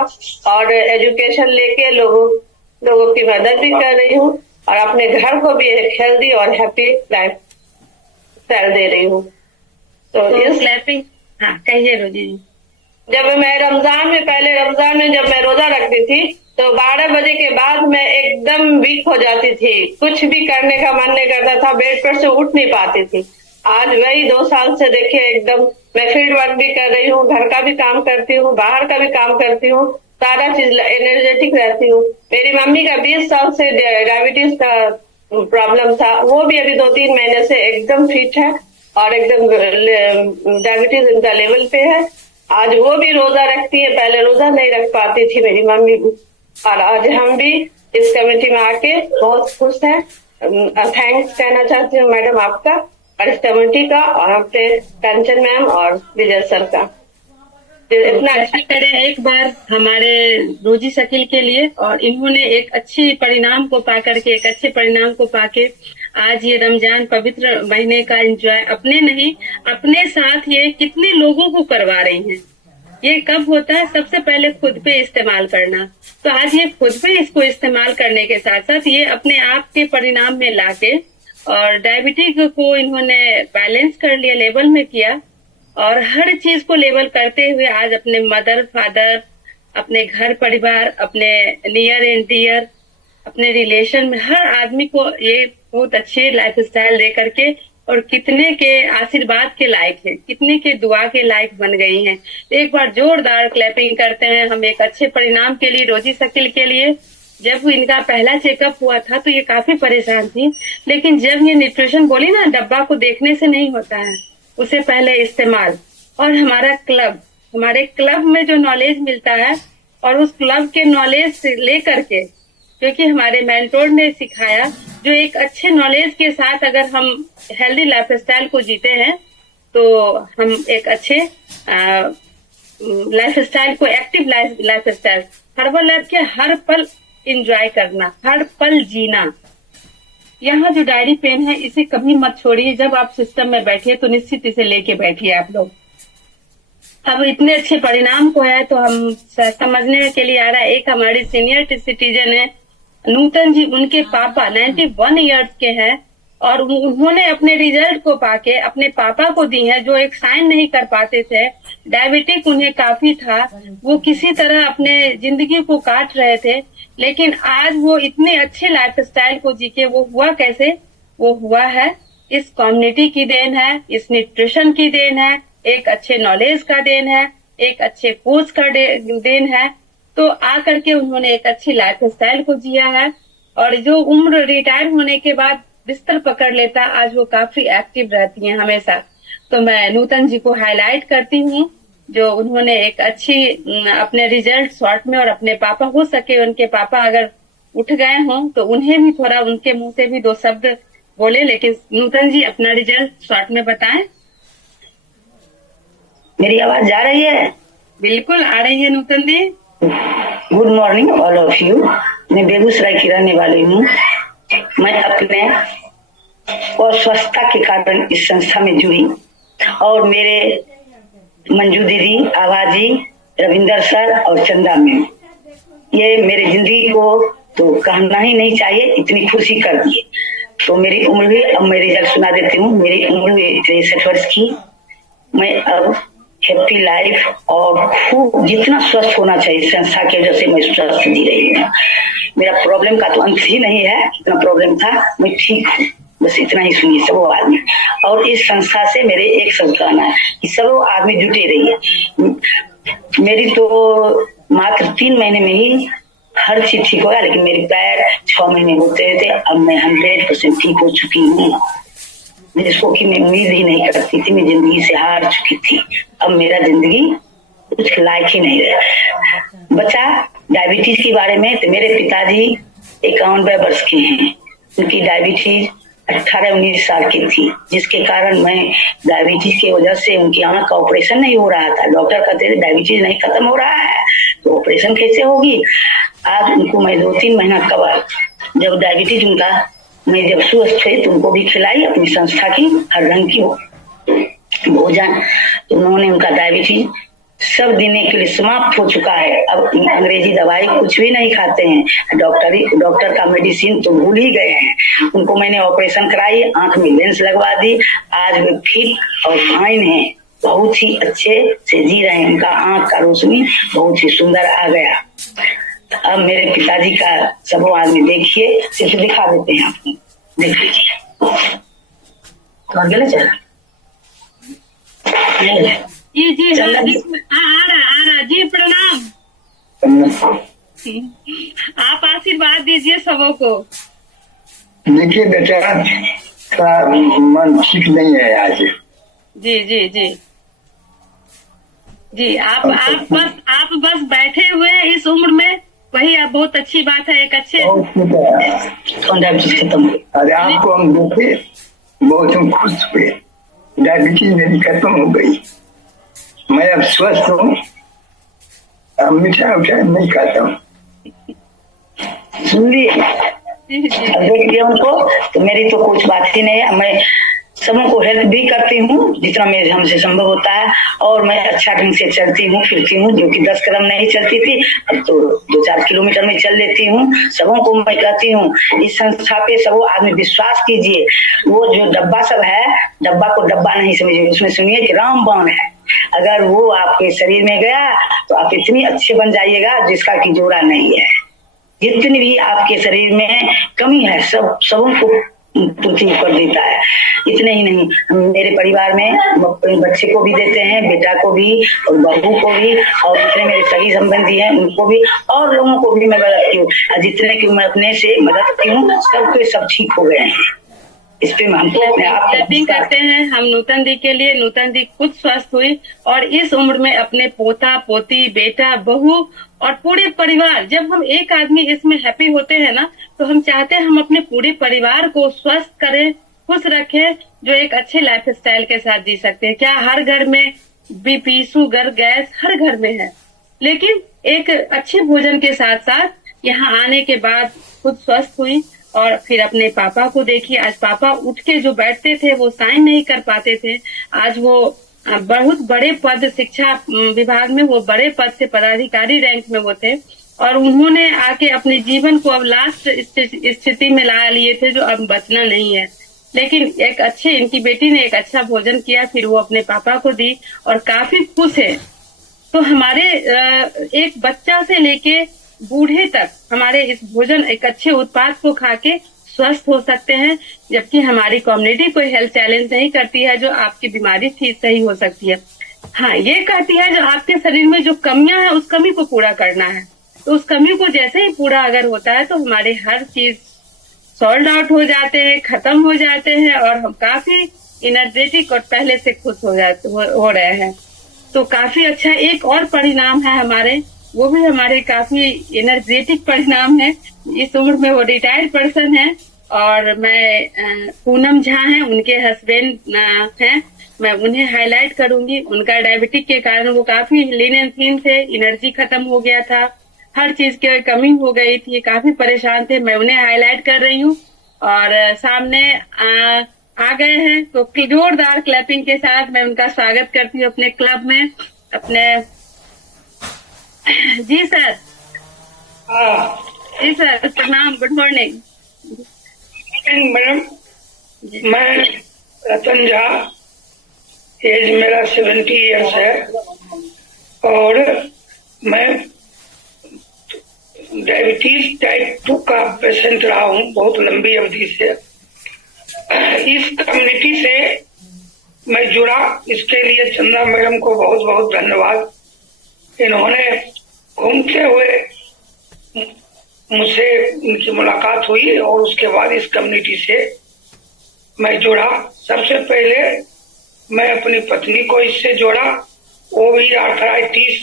और एजुकेशन लेके लोगों की मदद भी कर रही हूँ और अपने घर को भी एक हेल्दी और हैप्पी लाइफ स्टाइल दे रही हूँ। तो इस क्लैपिंग, हाँ कहिए रोजी जी। जब मैं रमजान में जब मैं रोजा रखती थी तो 12 बजे के बाद मैं एकदम वीक हो जाती थी, कुछ भी करने का मन नहीं करता था, बेड पर से उठ नहीं पाती थी। आज वही 2 साल से देखिए एकदम मैं फील्ड वर्क भी कर रही हूँ, घर का भी काम करती हूँ, बाहर का भी काम करती हूँ, सारा चीज एनर्जेटिक रहती हूँ। मेरी मम्मी का 20 साल से डायबिटीज का प्रॉब्लम था, वो भी अभी 2-3 महीने से एकदम फिट है और एकदम डायबिटीज इनका लेवल पे है। आज वो भी रोजा रखती है, पहले रोजा नहीं रख पाती थी मेरी मम्मी भी। और आज हम भी इस कमेटी में आके बहुत खुश हैं। थैंक्स कहना चाहती हूँ मैडम आपका और इस कमेटी का और अपने कंचन मैम और विजय सर का। इतना ऐसा करें एक बार हमारे रोजी शकील के लिए, और इन्होंने एक अच्छे परिणाम को पाके आज ये रमजान पवित्र महीने का एंजॉय अपने साथ ये कितने लोगों को करवा रही हैं। ये कब होता है, सबसे पहले खुद पे इस्तेमाल करना। तो आज ये खुद पे इसको इस्तेमाल करने के साथ साथ ये अपने आप के परिणाम में लाके और डायबिटीज को इन्होंने बैलेंस कर लिया, लेवल में किया और हर चीज को लेवल करते हुए आज अपने मदर फादर, अपने घर परिवार, अपने नियर एंड डियर, अपने रिलेशन में हर आदमी को ये बहुत अच्छे लाइफ स्टाइल दे करके और कितने के आशीर्वाद के लायक है, कितने के दुआ के लायक बन गई हैं। एक बार जोरदार क्लैपिंग करते हैं हम एक अच्छे परिणाम के लिए, रोजी शकील के लिए। जब इनका पहला चेकअप हुआ था तो ये काफी परेशान थी, लेकिन जब ये न्यूट्रिशन बोली ना, डब्बा को देखने से नहीं होता है, उसे पहले इस्तेमाल। और हमारे क्लब में जो नॉलेज मिलता है और उस क्लब के नॉलेज से लेकर के, क्योंकि हमारे मेंटोर ने सिखाया, जो एक अच्छे नॉलेज के साथ अगर हम हेल्दी लाइफ स्टाइल को जीते हैं तो हम एक अच्छे लाइफ स्टाइल को, active life style, herbal life के हर पल एंजॉय करना, हर पल जीना। यहाँ जो डायरी पेन है इसे कभी मत छोड़िए। जब आप सिस्टम में बैठिए तो निश्चित इसे लेके बैठिए आप लोग। अब इतने अच्छे परिणाम को है तो हम समझने के लिए आ रहा है। एक हमारी सीनियर सिटीजन है नूतन जी, उनके पापा 91 ईयर्स के हैं और उन्होंने अपने रिजल्ट को पाके अपने पापा को दी है, जो एक साइन नहीं कर पाते थे, डायबिटिक उन्हें काफी था, वो किसी तरह अपने जिंदगी को काट रहे थे, लेकिन आज वो इतने अच्छे लाइफ स्टाइल को जी के वो हुआ कैसे? वो हुआ है इस कम्युनिटी की देन है, इस न्यूट्रिशन की देन है, एक अच्छे नॉलेज का देन है, एक अच्छे कोच का देन है। तो आकर के उन्होंने एक अच्छी लाइफ स्टाइल को जिया है और जो उम्र रिटायर होने के बाद बिस्तर पकड़ लेता, आज वो काफी एक्टिव रहती हैं हमेशा। तो मैं नूतन जी को हाईलाइट करती हूँ, जो उन्होंने एक अच्छी अपने रिजल्ट शॉर्ट में, और अपने पापा, हो सके उनके पापा अगर उठ गए हों तो उन्हें भी थोड़ा उनके मुंह से भी 2 शब्द बोले। लेकिन नूतन जी अपना रिजल्ट शॉर्ट में बताएं। मेरी आवाज जा रही है? बिल्कुल आ रही है Nutan ji. Good morning all of you. मैं बेगूसराय की रहने वाली हूँ। मैं अपने अस्वस्थता के कारण इस संस्था में जुड़ी और मेरे मंजू दीदी, आवाजी, रविंदर सर और चंदा मैम, ये मेरी जिंदगी को तो कहना ही नहीं चाहिए, इतनी खुशी कर दी। तो मेरी उम्र हुई, अब मैं रिजल्ट सुना देती हूँ। मेरी उम्र हुई 63 वर्ष की। मैं अब हैप्पी लाइफ और खूब जितना स्वस्थ होना चाहिए संस्था की वजह से मैं स्वस्थ जी रही हूँ। मेरा प्रॉब्लम का तो अंत ही नहीं है, इतना प्रॉब्लम था, मैं ठीक हूँ। बस इतना ही सुनिए सब आदमी। और इस संस्था से मेरे एक सब कहना है कि सब आदमी जुटे रहिए। मेरी तो मात्र 3 महीने में ही हर चीज ठीक हो गया, लेकिन मेरे पैर 6 महीने होते थे, अब मैं 100% ठीक हो चुकी हूँ, जिसको कि मैं उम्मीद ही नहीं करती थी। मैं जिंदगी से हार चुकी थी, अब मेरा जिंदगी कुछ लायक ही नहीं रहा। बचा डायबिटीज के बारे में, तो मेरे पिताजी 91 वर्ष के हैं, उनकी डायबिटीज 18-19 साल की थी, जिसके कारण मैं डायबिटीज की वजह से उनकी आंख का ऑपरेशन नहीं हो रहा था। डॉक्टर कहते थे डायबिटीज नहीं खत्म हो रहा है तो ऑपरेशन कैसे होगी। आज उनको मैं 2-3 महीना कवर, जब डायबिटीज उनका मैं जब स्वस्थ थे तो उनको भी खिलाई अपनी संस्था की हर रंग की भोजन, तो उन्होंने उनका डायबिटीज सब देने के लिए समाप्त हो चुका है। अब अंग्रेजी दवाई कुछ भी नहीं खाते हैं, डॉक्टर का मेडिसिन तो भूल ही गए हैं। उनको मैंने ऑपरेशन कराई, आंख में लेंस लगवा दी, आज वे फिट और फाइन है, बहुत ही अच्छे से जी रहे हैं। उनका आंख का रोशनी बहुत ही सुंदर आ गया। अब मेरे पिताजी का सब आदमी देखिए, सिर्फ दिखा देते हैं आपको, देख लीजिए। तो गले चला जी हाँ, आ रहा जी। प्रणाम। आप आशीर्वाद दीजिए सबों को। देखिए बेटा, थोड़ा मन ठीक नहीं है आज। जी जी जी जी आप बस बैठे हुए हैं इस उम्र में, वही आप बहुत अच्छी बात है। एक अच्छे अरे आपको हम देखे बहुत हम खुश हुए, डायबिटीज मेरी खत्म हो गई, मैं अब स्वस्थ हूँ, अब मीठा उठा नहीं खाता हूँ। सुन लिए देख लिया उनको, तो मेरी तो कुछ बात ही नहीं है। मैं सबों को हेल्प भी करती हूँ जितना मेरे हमसे संभव होता है, और मैं अच्छा ढंग से चलती हूँ फिरती हूँ, जो कि 10 कदम नहीं चलती थी अब तो 2-4 किलोमीटर में चल लेती हूँ। सबों को मैं कहती हूँ इस संस्था पे सब आदमी विश्वास कीजिए। वो जो डब्बा सब है, डब्बा को डब्बा नहीं समझिए, उसमें सुनिए कि रामबाण है। अगर वो आपके शरीर में गया तो आप इतनी अच्छे बन जाइएगा जिसका की जोड़ा नहीं है। जितनी भी आपके शरीर में कमी है सबों को पूर्ति कर देता है। इतने ही नहीं, मेरे परिवार में बच्चे को भी देते हैं, बेटा को भी और बहू को भी, और जितने मेरे सगी संबंधी हैं उनको भी, और लोगों को भी मैं मदद की हूँ। जितने की मैं अपने से मदद की हूँ सबके सब ठीक हो गए हैं। इस पे हम क्लैपिंग करते हैं हम नूतन दी के लिए। नूतन दी खुद स्वस्थ हुई और इस उम्र में अपने पोता पोती, बेटा, बहू और पूरे परिवार, जब हम एक आदमी इसमें हैप्पी होते हैं ना, तो हम चाहते हैं हम अपने पूरे परिवार को स्वस्थ करें, खुश रखें, जो एक अच्छे लाइफ स्टाइल के साथ जी सकते हैं। क्या हर घर में बीपी, शुगर, गैस हर घर में है, लेकिन एक अच्छे भोजन के साथ साथ यहाँ आने के बाद खुद स्वस्थ हुई। और फिर अपने पापा को देखिए, आज पापा उठ के जो बैठते थे वो साइन नहीं कर पाते थे, आज वो बहुत बड़े पद, शिक्षा विभाग में वो बड़े पद से पदाधिकारी रैंक में वो थे, और उन्होंने आके अपने जीवन को अब लास्ट स्थिति में ला लिए थे जो अब बचना नहीं है। लेकिन एक अच्छे, इनकी बेटी ने एक अच्छा भोजन किया, फिर वो अपने पापा को दी और काफी खुश है। तो हमारे एक बच्चा से लेके बूढ़े तक हमारे इस भोजन, एक अच्छे उत्पाद को खा के स्वस्थ हो सकते हैं, जबकि हमारी कम्युनिटी कोई हेल्थ चैलेंज नहीं करती है जो आपकी बीमारी ठीक सही हो सकती है। हाँ, ये कहती है जो आपके शरीर में जो कमियां हैं उस कमी को पूरा करना है। तो उस कमी को जैसे ही पूरा अगर होता है तो हमारे हर चीज सॉल्व आउट हो जाते हैं, खत्म हो जाते हैं, और हम काफी एनर्जेटिक और पहले से खुश हो रहे हैं। तो काफी अच्छा एक और परिणाम है हमारे, वो भी हमारे काफी एनर्जेटिक परिणाम है। इस उम्र में वो रिटायर्ड पर्सन है, और मैं पूनम झा हैं, उनके हस्बैंड हैं, मैं उन्हें हाईलाइट करूंगी। उनका डायबिटिक के कारण वो काफी लीन एंड थीन थे, एनर्जी खत्म हो गया था, हर चीज की कमी हो गई थी, काफी परेशान थे, मैं उन्हें हाईलाइट कर रही हूँ। और सामने आ गए हैं, तो जोरदार क्लैपिंग के साथ मैं उनका स्वागत करती हूँ अपने क्लब में। अपने जी सर। जी सर, प्रणाम, गुड मॉर्निंग। मैडम, मैं रतन झा एज मेरा 70 ईयर्स है और मैं डायबिटीज टाइप 2 का पेशेंट रहा हूँ बहुत लंबी अवधि से। इस कम्युनिटी से मैं जुड़ा, इसके लिए चंदा मैडम को बहुत बहुत धन्यवाद। इन्होंने घूमते हुए मुझसे इनकी मुलाकात हुई और उसके बाद इस कम्युनिटी से मैं जुड़ा। सबसे पहले मैं अपनी पत्नी को इससे जोड़ा, वो भी आर्थराइटिस,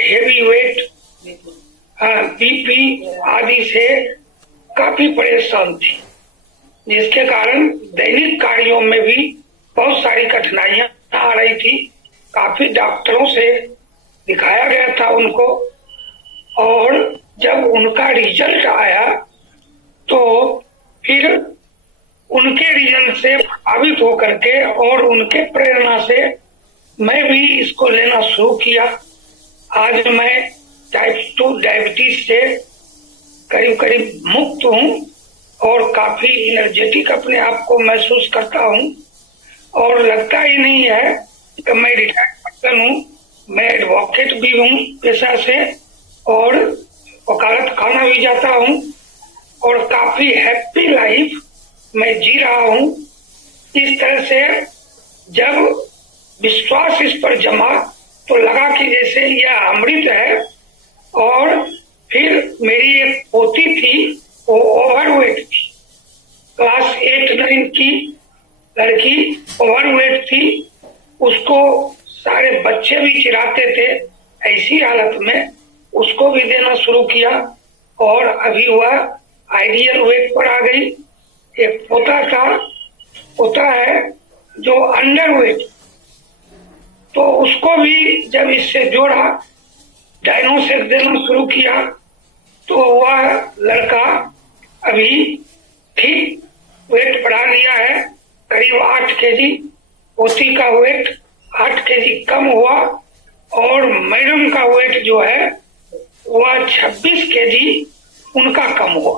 हेवी वेट, बीपी आदि से काफी परेशान थी, जिसके कारण दैनिक कार्यों में भी बहुत सारी कठिनाइयां आ रही थी। काफी डॉक्टरों से दिखाया गया था उनको, और जब उनका रिजल्ट आया तो फिर उनके रिजल्ट से प्रभावित होकर के और उनके प्रेरणा से मैं भी इसको लेना शुरू किया। आज मैं टाइप 2 डायबिटीज से करीब करीब मुक्त हूँ और काफी एनर्जेटिक अपने आप को महसूस करता हूँ, और लगता ही नहीं है कि मैं रिटायर्ड पर्सन हूँ। मैं एडवोकेट भी हूँ पेशा से और वकालत खाना भी जाता हूँ और काफी हैप्पी लाइफ मैं जी रहा हूँ। इस तरह से जब विश्वास इस पर जमा तो लगा कि जैसे यह अमृत है। और फिर मेरी एक पोती थी, वो ओवरवेट थी, क्लास 8-9 की लड़की ओवरवेट थी, उसको सारे बच्चे भी चिढ़ाते थे। ऐसी हालत में उसको भी देना शुरू किया और अभी वह आइडियल वेट पर आ गई। एक पोता है जो अंडर वेट, तो उसको भी जब इससे जोड़ा, डायनोसेक देना शुरू किया, तो वह लड़का अभी ठीक वेट बढ़ा लिया है, करीब 8 केजी। पोती का वेट 8 केजी कम हुआ और मैडम का वेट जो है वह 26 केजी उनका कम हुआ।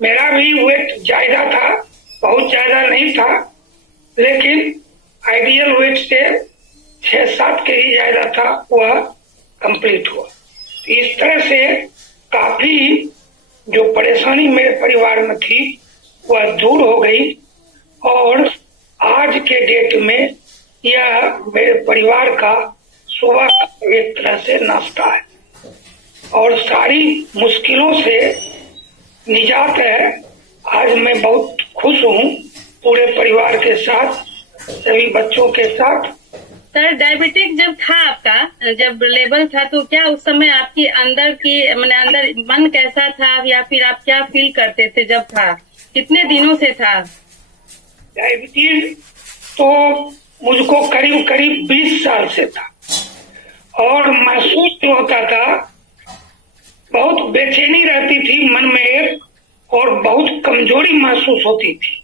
मेरा भी वेट ज्यादा था, बहुत ज्यादा नहीं था, लेकिन आइडियल वेट से 6-7 केजी ज्यादा था, वह कंप्लीट हुआ। इस तरह से काफी जो परेशानी मेरे परिवार में थी वह दूर हो गई, और आज के डेट में यह मेरे परिवार का सुबह का एक तरह से नाश्ता है और सारी मुश्किलों से निजात है। आज मैं बहुत खुश हूँ पूरे परिवार के साथ, सभी बच्चों के साथ। सर, डायबिटिक जब था आपका, जब लेवल था, तो क्या उस समय आपकी अंदर की अंदर मन कैसा था, या फिर आप क्या फील करते थे जब था? कितने दिनों से था डायबिटीज? तो मुझको करीब करीब 20 साल से था, और महसूस जो होता था, बहुत बेचैनी रहती थी मन में एक, और बहुत कमजोरी महसूस होती थी,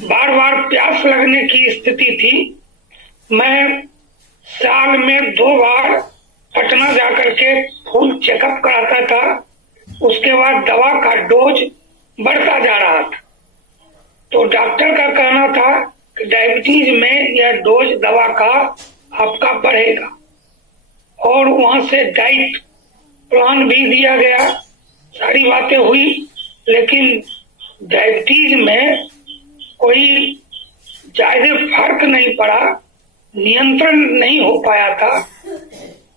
बार बार प्यास लगने की स्थिति थी। मैं साल में 2 बार पटना जाकर के फुल चेकअप कराता था, उसके बाद दवा का डोज बढ़ता जा रहा था। तो डॉक्टर का कहना था कि डायबिटीज में यह डोज दवा का आपका बढ़ेगा, और वहां से डाइट प्लान भी दिया गया, सारी बातें हुई, लेकिन डायबिटीज में कोई ज्यादा फर्क नहीं पड़ा, नियंत्रण नहीं हो पाया था।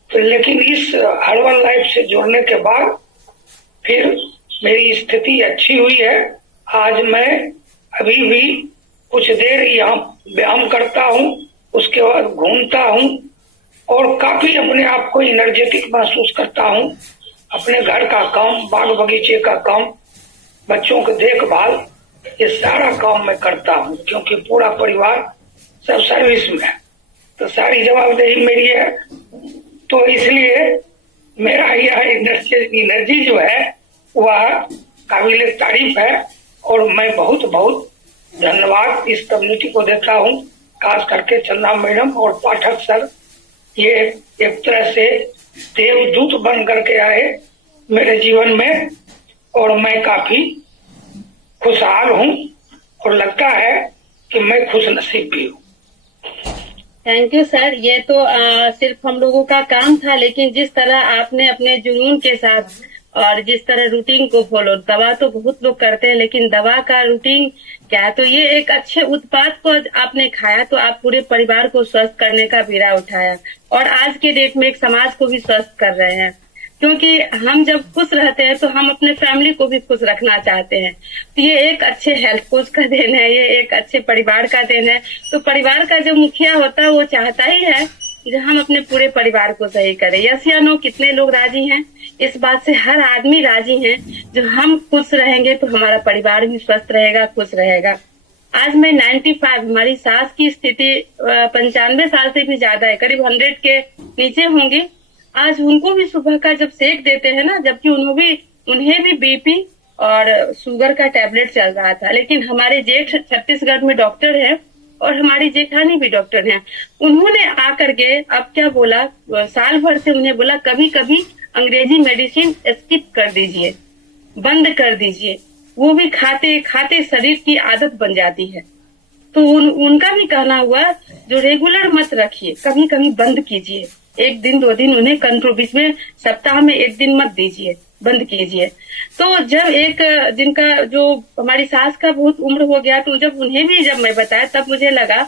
तो लेकिन इस हर्बल लाइफ से जुड़ने के बाद फिर मेरी स्थिति अच्छी हुई है। आज मैं अभी भी कुछ देर यहाँ व्यायाम करता हूँ, उसके बाद घूमता हूँ और काफी अपने आप को एनर्जेटिक महसूस करता हूँ। अपने घर का काम, बाग बगीचे का काम, बच्चों की देखभाल, ये सारा काम मैं करता हूँ, क्योंकि पूरा परिवार सब सर्विस में है, तो सारी जवाबदेही मेरी है। तो इसलिए मेरा यह एनर्जी जो है वह काबिल तारीफ है, और मैं बहुत बहुत धन्यवाद इस कम्युनिटी को देता हूँ, खास करके चंदा मैडम और पाठक सर। ये एक तरह से देवदूत बन करके आए मेरे जीवन में, और मैं काफी खुशहाल हूँ, और लगता है कि मैं खुश नसीब भी हूँ। Thank you sir. ये तो सिर्फ हम लोगों का काम था, लेकिन जिस तरह आपने अपने जुनून के साथ और जिस तरह रूटीन को फॉलो, दवा तो बहुत लोग करते हैं लेकिन दवा का रूटीन क्या है, तो ये एक अच्छे उत्पाद को आपने खाया तो आप पूरे परिवार को स्वस्थ करने का बीड़ा उठाया और आज के डेट में एक समाज को भी स्वस्थ कर रहे हैं। क्योंकि हम जब खुश रहते हैं तो हम अपने फैमिली को भी खुश रखना चाहते हैं। तो ये एक अच्छे हेल्थ कोच का देन है, ये एक अच्छे परिवार का देन है। तो परिवार का जो मुखिया होता है वो चाहता ही है जो हम अपने पूरे परिवार को सही करें। यस या नो, कितने लोग राजी हैं? इस बात से हर आदमी राजी है। जो हम खुश रहेंगे तो हमारा परिवार भी स्वस्थ रहेगा, खुश रहेगा। आज मैं 95, हमारी सास की स्थिति 95 साल से भी ज्यादा है, करीब 100 के नीचे होंगी। आज उनको भी सुबह का जब सेक देते हैं ना, जबकि उन्हें भी बीपी और शुगर का टैबलेट चल रहा था, लेकिन हमारे जेठ छत्तीसगढ़ में डॉक्टर है और हमारी जेठानी भी डॉक्टर हैं। उन्होंने आकर के अब क्या बोला, साल भर से उन्हें बोला कभी कभी अंग्रेजी मेडिसिन स्किप कर दीजिए, बंद कर दीजिए। वो भी खाते खाते शरीर की आदत बन जाती है। तो उनका भी कहना हुआ जो रेगुलर मत रखिए, कभी कभी बंद कीजिए, 1 दिन 2 दिन उन्हें कंट्रोल, बीच में सप्ताह में 1 दिन मत दीजिए, बंद कीजिए। तो जब एक दिन का जो हमारी सास का बहुत उम्र हो गया, तो जब मैं बताया तब मुझे लगा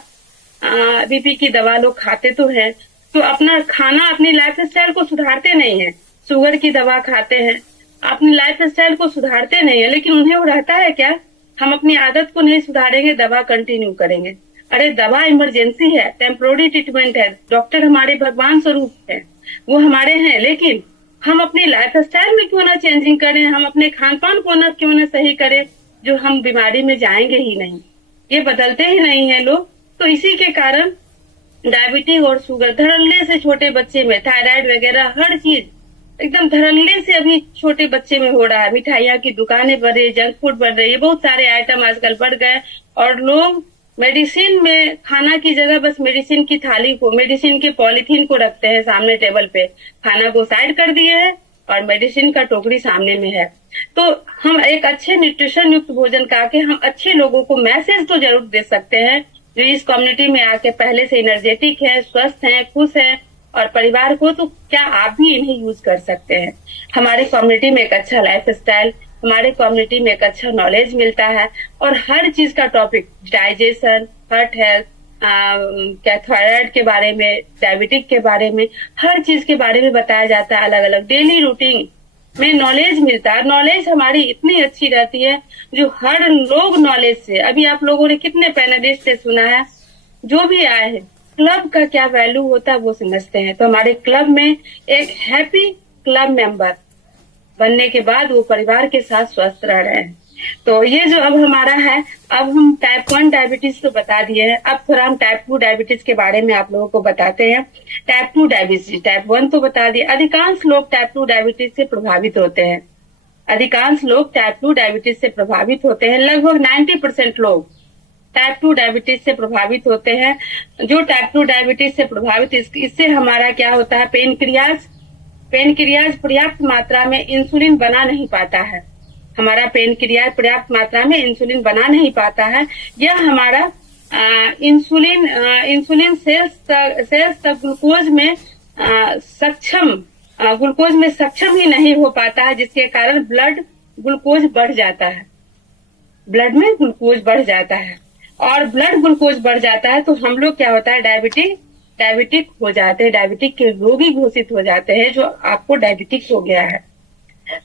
बीपी की दवा लोग खाते तो है, तो अपना खाना, अपनी लाइफ स्टाइल को सुधारते नहीं है। शुगर की दवा खाते हैं, अपनी लाइफ स्टाइल को सुधारते नहीं है, लेकिन उन्हें वो रहता है क्या, हम अपनी आदत को नहीं सुधारेंगे, दवा कंटिन्यू करेंगे। अरे दवा इमरजेंसी है, टेम्पोररी ट्रीटमेंट है। डॉक्टर हमारे भगवान स्वरूप है, वो हमारे हैं, लेकिन हम अपनी लाइफ स्टाइल में क्यों ना चेंजिंग करें, हम अपने खान पान को ना क्यों ना सही करें, जो हम बीमारी में जाएंगे ही नहीं। ये बदलते ही नहीं है लोग। तो इसी के कारण डायबिटीज और शुगर धड़ल्ले से छोटे बच्चे में, थायराइड वगैरह हर चीज एकदम धड़ल्ले से अभी छोटे बच्चे में हो रहा है। मिठाइयाँ की दुकानें बढ़ रही, जंक फूड बढ़ रही है, बहुत सारे आइटम आजकल बढ़ गए और लोग मेडिसिन में, खाना की जगह बस मेडिसिन की थाली को, मेडिसिन के पॉलीथीन को रखते हैं सामने टेबल पे, खाना को साइड कर दिए है और मेडिसिन का टोकरी सामने में है। तो हम एक अच्छे न्यूट्रिशन युक्त भोजन खा के हम अच्छे लोगों को मैसेज तो जरूर दे सकते हैं जो इस कम्युनिटी में आके पहले से एनर्जेटिक है, स्वस्थ है, खुश है और परिवार को, तो क्या आप भी इन्हें यूज कर सकते हैं। हमारे कम्युनिटी में एक अच्छा लाइफ स्टाइल, हमारे कम्युनिटी में एक अच्छा नॉलेज मिलता है और हर चीज का टॉपिक, डाइजेशन, हार्ट हेल्थ, क्या थायराइड के बारे में, डायबिटिक के बारे में, हर चीज के बारे में बताया जाता है। अलग अलग डेली रूटीन में नॉलेज मिलता है। नॉलेज हमारी इतनी अच्छी रहती है जो हर लोग नॉलेज से, अभी आप लोगों ने कितने पैनलिस्ट से सुना है, जो भी आए हैं, क्लब का क्या वैल्यू होता है वो समझते हैं। तो हमारे क्लब में एक हैप्पी क्लब मेंबर बनने के बाद वो परिवार के साथ स्वस्थ रह रहे हैं। तो ये जो अब हमारा है, अब हम टाइप 1 डायबिटीज तो बता दिए हैं, अब थोड़ा हम टाइप 2 डायबिटीज के बारे में आप लोगों को बताते हैं। टाइप 2 डायबिटीज, टाइप 1 तो बता दिए। अधिकांश लोग टाइप 2 डायबिटीज से प्रभावित होते हैं, अधिकांश लोग टाइप 2 डायबिटीज से प्रभावित होते हैं। लगभग 90% लोग टाइप 2 डायबिटीज से प्रभावित होते हैं। जो टाइप 2 डायबिटीज से प्रभावित, इससे हमारा क्या होता है, पेनक्रियाज पर्याप्त मात्रा में इंसुलिन बना नहीं पाता है। हमारा पेनक्रियाज पर्याप्त मात्रा में इंसुलिन बना नहीं पाता है। यह हमारा इंसुलिन सेल्स तक ग्लूकोज में सक्षम ही नहीं हो पाता है, जिसके कारण ब्लड ग्लूकोज बढ़ जाता है, ब्लड में ग्लूकोज बढ़ जाता है और ब्लड ग्लूकोज बढ़ जाता है तो हम लोग क्या होता है, डायबिटिक हो जाते हैं, डायबिटिक के रोगी घोषित हो जाते हैं, जो आपको डायबिटिक हो गया है।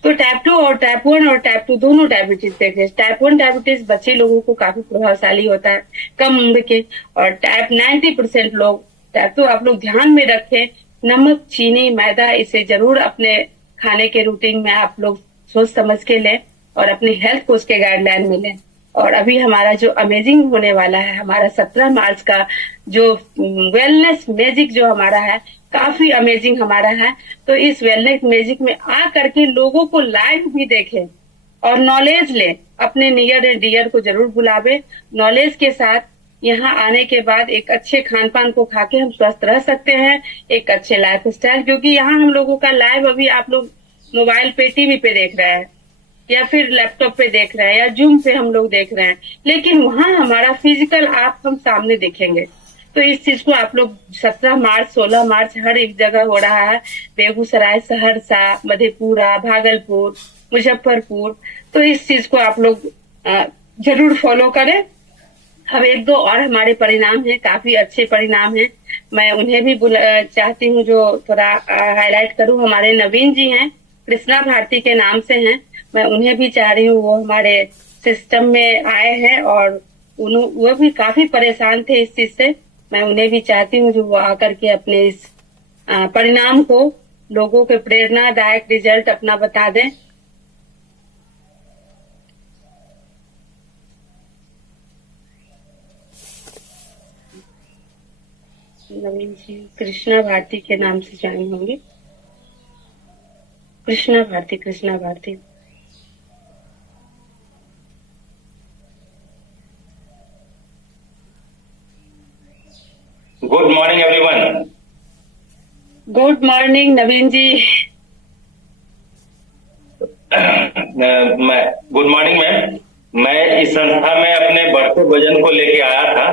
तो टाइप 2 और टाइप 1 और टाइप 2 दोनों डायबिटीज देखे। टाइप 1 डायबिटीज बच्चे लोगों को काफी प्रभावशाली होता है, कम उम्र के, और टाइप 90% लोग टाइप 2 आप लोग ध्यान में रखें। नमक, चीनी, मैदा, इसे जरूर अपने खाने के रूटीन में आप लोग सोच समझ के लें और अपनी हेल्थ को उसके गाइडलाइन में लें। और अभी हमारा जो अमेजिंग होने वाला है, हमारा 17 मार्च का जो वेलनेस मैजिक जो हमारा है, काफी अमेजिंग हमारा है। तो इस वेलनेस मैजिक में आ करके लोगों को लाइव भी देखें और नॉलेज लें, अपने नियर एंड डियर को जरूर बुलावे। नॉलेज के साथ यहाँ आने के बाद एक अच्छे खान पान को खा के हम स्वस्थ रह सकते हैं, एक अच्छे लाइफ स्टाइल, क्योंकि यहाँ हम लोगों का लाइव अभी आप लोग मोबाइल पे, टीवी पे देख रहे हैं या फिर लैपटॉप पे देख रहे हैं या जूम पे हम लोग देख रहे हैं, लेकिन वहाँ हमारा फिजिकल आप हम सामने देखेंगे। तो इस चीज को आप लोग 17 मार्च 16 मार्च हर एक जगह हो रहा है, बेगूसराय, सहरसा, मधेपुरा, भागलपुर, मुजफ्फरपुर। तो इस चीज को आप लोग जरूर फॉलो करें। अब एक दो और हमारे परिणाम हैं, काफी अच्छे परिणाम हैं, मैं उन्हें भी चाहती हूँ जो थोड़ा हाईलाइट करूँ। हमारे नवीन जी हैं, कृष्णा भारती के नाम से हैं, मैं उन्हें भी चाह रही हूँ, वो हमारे सिस्टम में आए हैं और वो भी काफी परेशान थे इस चीज से। मैं उन्हें भी चाहती हूँ जो वो आकर के अपने इस परिणाम को लोगों के प्रेरणादायक रिजल्ट अपना बता दें। नवीन जी कृष्णा भारती के नाम से ज्वाइन होंगे। Krishna Bharati. Good morning everyone. Good morning Naveen ji. Good morning ma'am. मैं इस संस्था में अपने बढ़ते वजन को लेके आया था।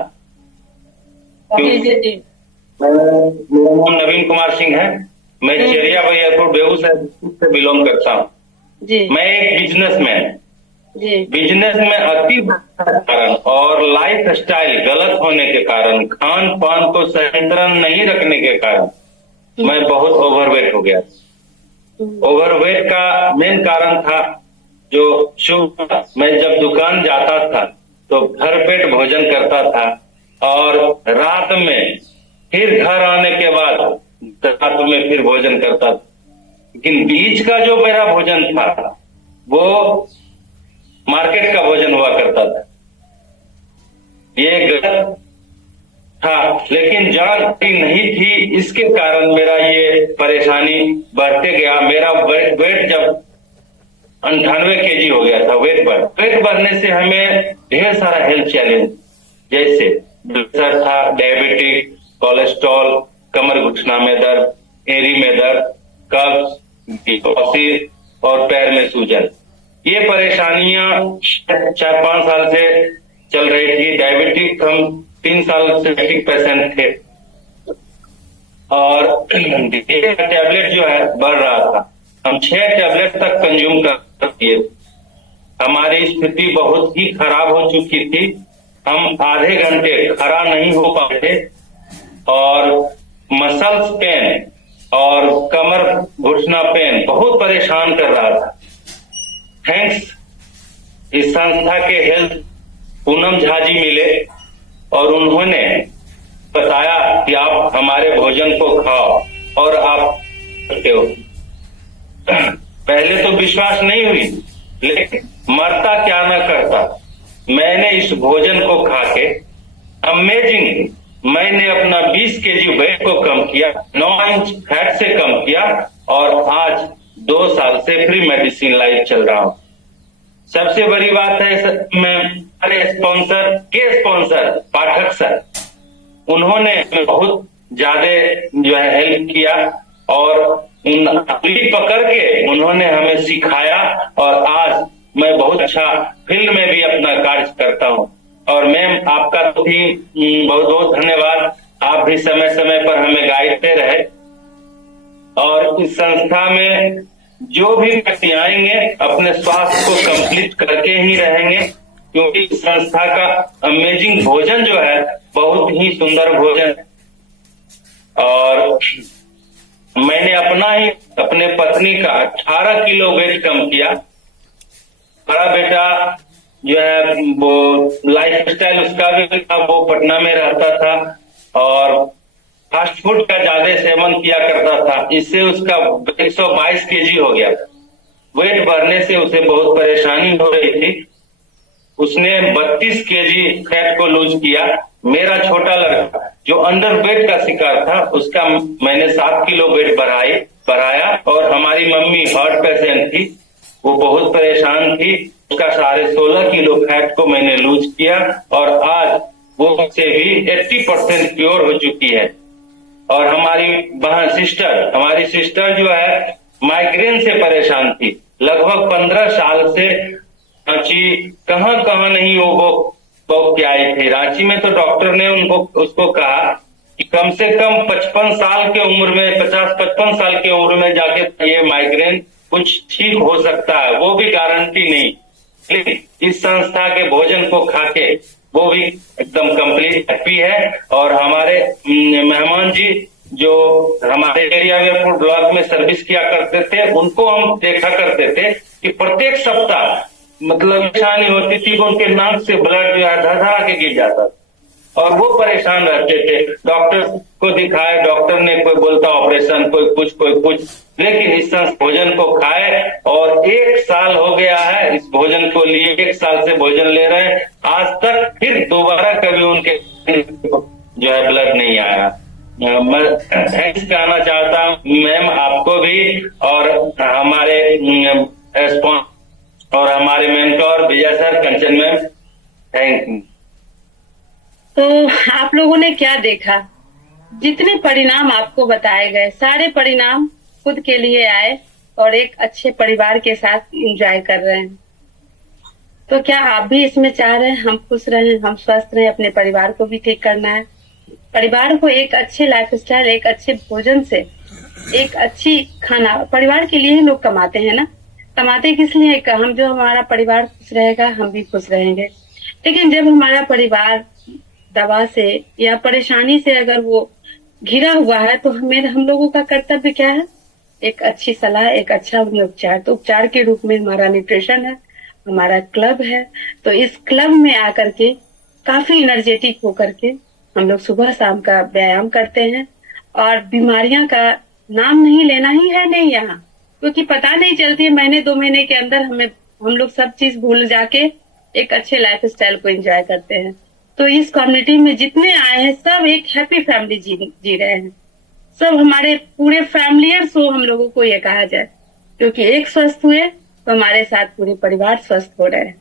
जी। मेरा नाम नवीन कुमार सिंह है। मैं चेरिया भैयापुर बेगूसराय से बिलोंग करता हूँ जी। मैं एक बिजनेसमैन जी। बिजनेस में अति कारण और लाइफ स्टाइल गलत होने के कारण, खान पान को संयंत्रण नहीं रखने के कारण मैं बहुत ओवरवेट हो गया। ओवरवेट का मेन कारण था जो सुबह मैं जब दुकान जाता था तो भरपेट भोजन करता था और रात में फिर घर आने के बाद रात में फिर भोजन करता था। लेकिन बीच का जो मेरा भोजन था वो मार्केट का भोजन हुआ करता था। ये गलत था, लेकिन जानकारी नहीं थी, इसके कारण मेरा ये परेशानी बढ़ते गया। मेरा वेट जब 98 kg हो गया था, वेट बढ़ने से हमें ढेर सारा हेल्थ चैलेंज जैसे प्रेशर था, डायबिटिक, कोलेस्ट्रॉल, कमर घुटना में दर्द, एड़ी में दर्द, कब्ज और पैर में सूजन, ये परेशानियां 4-5 साल से चल रही थी। डायबिटिक हम 3 साल से डायबिटिक पेशेंट थे और टैबलेट जो है बढ़ रहा था। हम 6 टैबलेट तक कंज्यूम कर दिए। हमारी स्थिति बहुत ही खराब हो चुकी थी। हम आधे घंटे खड़ा नहीं हो पाते और मसल्स पेन और कमर घुटना पेन बहुत परेशान कर रहा था। थैंक्स इस संस्था के हेल्थ पूनम झा जी मिले और उन्होंने बताया कि आप हमारे भोजन को खाओ और आप करते हो। पहले तो विश्वास नहीं हुई, लेकिन मरता क्या न करता। मैंने इस भोजन को खा के अमेजिंग, मैंने अपना 20 kg वेट को कम किया, 9 इंच फैट से कम किया और आज 2 साल से फ्री मेडिसिन लाइफ चल रहा हूं। सबसे बड़ी बात है, मैं अरे स्पॉन्सर पाठक सर, उन्होंने बहुत ज्यादा जो है हेल्प किया और उंगली पकड़ के उन्होंने हमें सिखाया और आज मैं बहुत अच्छा फील्ड में भी अपना कार्य करता हूं। और मैम आपका तो भी बहुत बहुत धन्यवाद। आप भी समय समय पर हमें गाइडते रहे और इस संस्था में जो भी व्यक्ति आएंगे अपने स्वास्थ्य को कंप्लीट करके ही रहेंगे, क्योंकि इस संस्था का अमेजिंग भोजन जो है बहुत ही सुंदर भोजन। और मैंने अपने पत्नी का 18 किलो वेट कम किया। बड़ा बेटा जो है वो लाइफ स्टाइल उसका भी था, वो पटना में रहता था और फास्ट फूड का ज्यादा सेवन किया करता था। इससे उसका 122 kg हो गया। वेट बढ़ने से उसे बहुत परेशानी हो रही थी। उसने 32 kg फैट को लूज किया। मेरा छोटा लड़का जो अंडर वेट का शिकार था, उसका मैंने 7 किलो वेट बढ़ाया और हमारी मम्मी हार्ट पेशेंट थी, वो बहुत परेशान थी, उसका 16.5 किलो फैट को मैंने लूज किया और आज वो से भी 80% क्योर हो चुकी है। और हमारी सिस्टर जो है माइग्रेन से परेशान थी, लगभग 15 साल से कहाँ नहीं वो के आई थी। रांची में तो डॉक्टर ने उसको कहा कि कम से कम 55 साल की उम्र में, 50-55 साल की उम्र में जाके ये माइग्रेन कुछ ठीक हो सकता है, वो भी गारंटी नहीं। लेकिन इस संस्था के भोजन को खाके वो भी एकदम कंप्लीट हैप्पी है। और हमारे मेहमान जी जो हमारे एरिया में फूड ब्लॉक में सर्विस किया करते थे, उनको हम देखा करते थे कि प्रत्येक सप्ताह मतलब परेशानी होती थी, उनके नाक से ब्लड जो है धड़धड़ा के गिर जाता था और वो परेशान रहते थे। डॉक्टर को दिखाए, डॉक्टर ने कोई बोलता ऑपरेशन, कोई कुछ, लेकिन इस भोजन को खाए और 1 साल हो गया है इस भोजन को लिए, 1 साल से भोजन ले रहे हैं, आज तक फिर दोबारा कभी उनके जो है ब्लड नहीं आया। मैं थैंक्स कहना चाहता हूँ मैम आपको भी और हमारे और हमारे mentor Vijay sir, Kanchan ma'am, thank you. तो आप लोगों ने क्या देखा, जितने परिणाम आपको बताए गए सारे परिणाम खुद के लिए आए और एक अच्छे परिवार के साथ एंजॉय कर रहे हैं। तो क्या आप भी इसमें चाह रहे हैं हम खुश रहें, हम स्वस्थ रहें, अपने परिवार को भी ठीक करना है। परिवार को एक अच्छे लाइफस्टाइल, एक अच्छे भोजन से, एक अच्छी खाना, परिवार के लिए ही लोग कमाते हैं ना। कमाते किस लिए? हम जो हमारा परिवार खुश रहेगा हम भी खुश रहेंगे। लेकिन जब हमारा परिवार दवा से या परेशानी से अगर वो घिरा हुआ है तो हम लोगों का कर्तव्य क्या है? एक अच्छी सलाह, एक अच्छा उन्हें उपचार। तो उपचार के रूप में हमारा न्यूट्रिशन है, हमारा क्लब है। तो इस क्लब में आकर के काफी एनर्जेटिक होकर के हम लोग सुबह शाम का व्यायाम करते हैं और बीमारियां का नाम नहीं लेना ही है नहीं यहाँ, क्योंकि पता नहीं चलती है। महीने 2 महीने के अंदर हम लोग सब चीज भूल जाके एक अच्छे लाइफस्टाइल को एंजॉय करते हैं। तो इस कम्युनिटी में जितने आए हैं सब एक हैप्पी फैमिली जी रहे हैं। सब हमारे पूरे फैमिलियर्स हो, हम लोगों को ये कहा जाए, क्योंकि एक स्वस्थ हुए तो हमारे साथ पूरे परिवार स्वस्थ हो रहे हैं।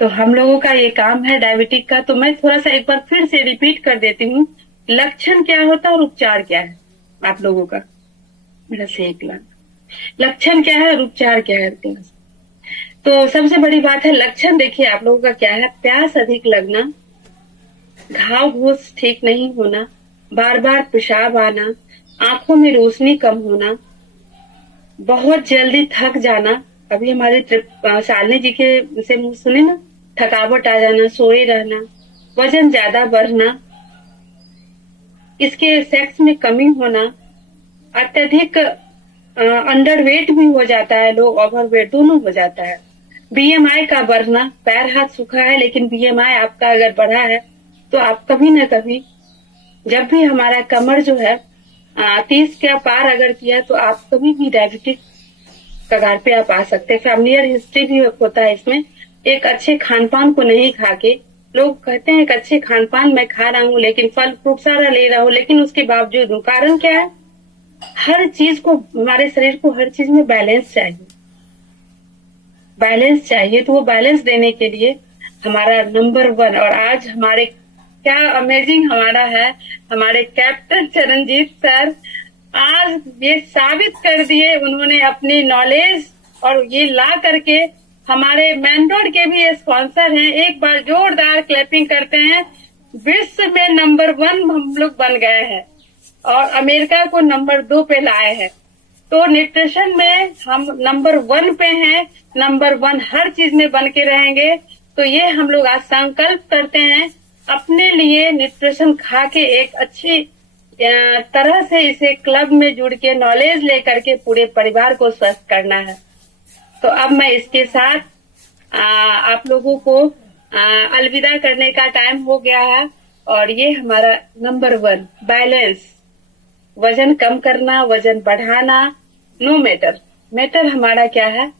तो हम लोगों का ये काम है डायबिटिक का। तो मैं थोड़ा सा एक बार फिर से रिपीट कर देती हूँ, लक्षण क्या होता है और उपचार क्या है आप लोगों का। मेरा से एक लक्षण क्या है और उपचार क्या है। तो सबसे बड़ी बात है लक्षण, देखिए आप लोगों का क्या है। प्यास अधिक लगना, घाव घोष ठीक नहीं होना, बार बार पेशाब आना, आंखों में रोशनी कम होना, बहुत जल्दी थक जाना। अभी हमारे शालिनी जी के से मुंह सुने ना, थकावट आ जाना, सोए रहना, वजन ज्यादा बढ़ना, इसके सेक्स में कमी होना, अत्यधिक अंडरवेट भी हो जाता है, लोग ओवरवेट दोनों हो जाता है। बीएमआई का बढ़ना, पैर हाथ सूखा है लेकिन बीएमआई आपका अगर बढ़ा है तो आप कभी न कभी, जब भी हमारा कमर जो है 30 के पार अगर किया तो आप कभी भी डायबिटिक कगार पे आप आ सकते हैं। फैमिलियर हिस्ट्री भी होता है इसमें। एक अच्छे खान पान को नहीं खा के, लोग कहते हैं एक अच्छे खान पान मैं खा रहा हूँ लेकिन फल फ्रूट सारा ले रहा हूँ, लेकिन उसके बावजूद कारण क्या है? हर चीज को, हमारे शरीर को हर चीज में बैलेंस चाहिए, बैलेंस चाहिए। तो वो बैलेंस देने के लिए हमारा नंबर 1, और आज हमारे क्या अमेजिंग हमारा है, हमारे कैप्टन चरणजीत सर आज ये साबित कर दिए, उन्होंने अपनी नॉलेज और ये ला करके हमारे मेंटोर के भी स्पॉन्सर हैं। एक बार जोरदार क्लैपिंग करते हैं। विश्व में नंबर 1 हम लोग बन गए हैं और अमेरिका को नंबर 2 पे लाए हैं। तो न्यूट्रिशन में हम नंबर 1 पे हैं, नंबर 1 हर चीज में बन के रहेंगे। तो ये हम लोग आज संकल्प करते हैं अपने लिए न्यूट्रिशन खा के एक अच्छी तरह से इसे क्लब में जुड़ के नॉलेज लेकर के पूरे परिवार को स्वस्थ करना है। तो अब मैं इसके साथ आप लोगों को अलविदा करने का टाइम हो गया है। और ये हमारा नंबर 1 बैलेंस, वजन कम करना, वजन बढ़ाना, नो मैटर हमारा क्या है?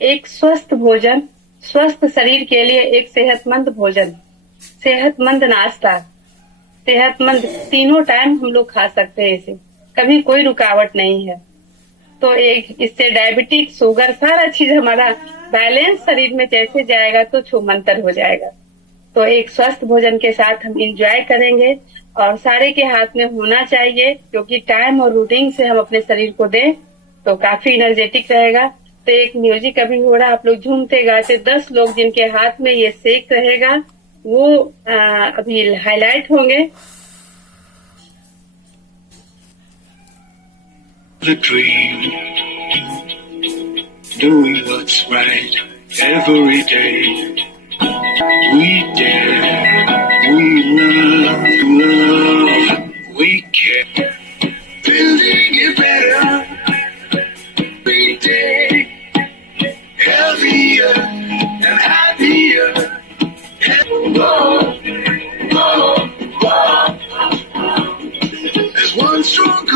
एक स्वस्थ भोजन, स्वस्थ शरीर के लिए एक सेहतमंद भोजन, सेहतमंद नाश्ता, सेहतमंद तीनों टाइम हम लोग खा सकते हैं, इसे कभी कोई रुकावट नहीं है। तो एक इससे डायबिटिक, शुगर, सारा चीज हमारा बैलेंस शरीर में जैसे जाएगा तो छूमंतर हो जाएगा। तो एक स्वस्थ भोजन के साथ हम एंजॉय करेंगे और सारे के हाथ में होना चाहिए, क्योंकि टाइम और रूटीन से हम अपने शरीर को दें तो काफी एनर्जेटिक रहेगा। तो एक म्यूजिक अभी हो रहा है, आप लोग झूमते गाते 10 लोग जिनके हाथ में ये सेक रहेगा वो अभी हाईलाइट होंगे। The dream, doing what's right every day. We dare, we love, we care. Building it better every day, healthier and happier.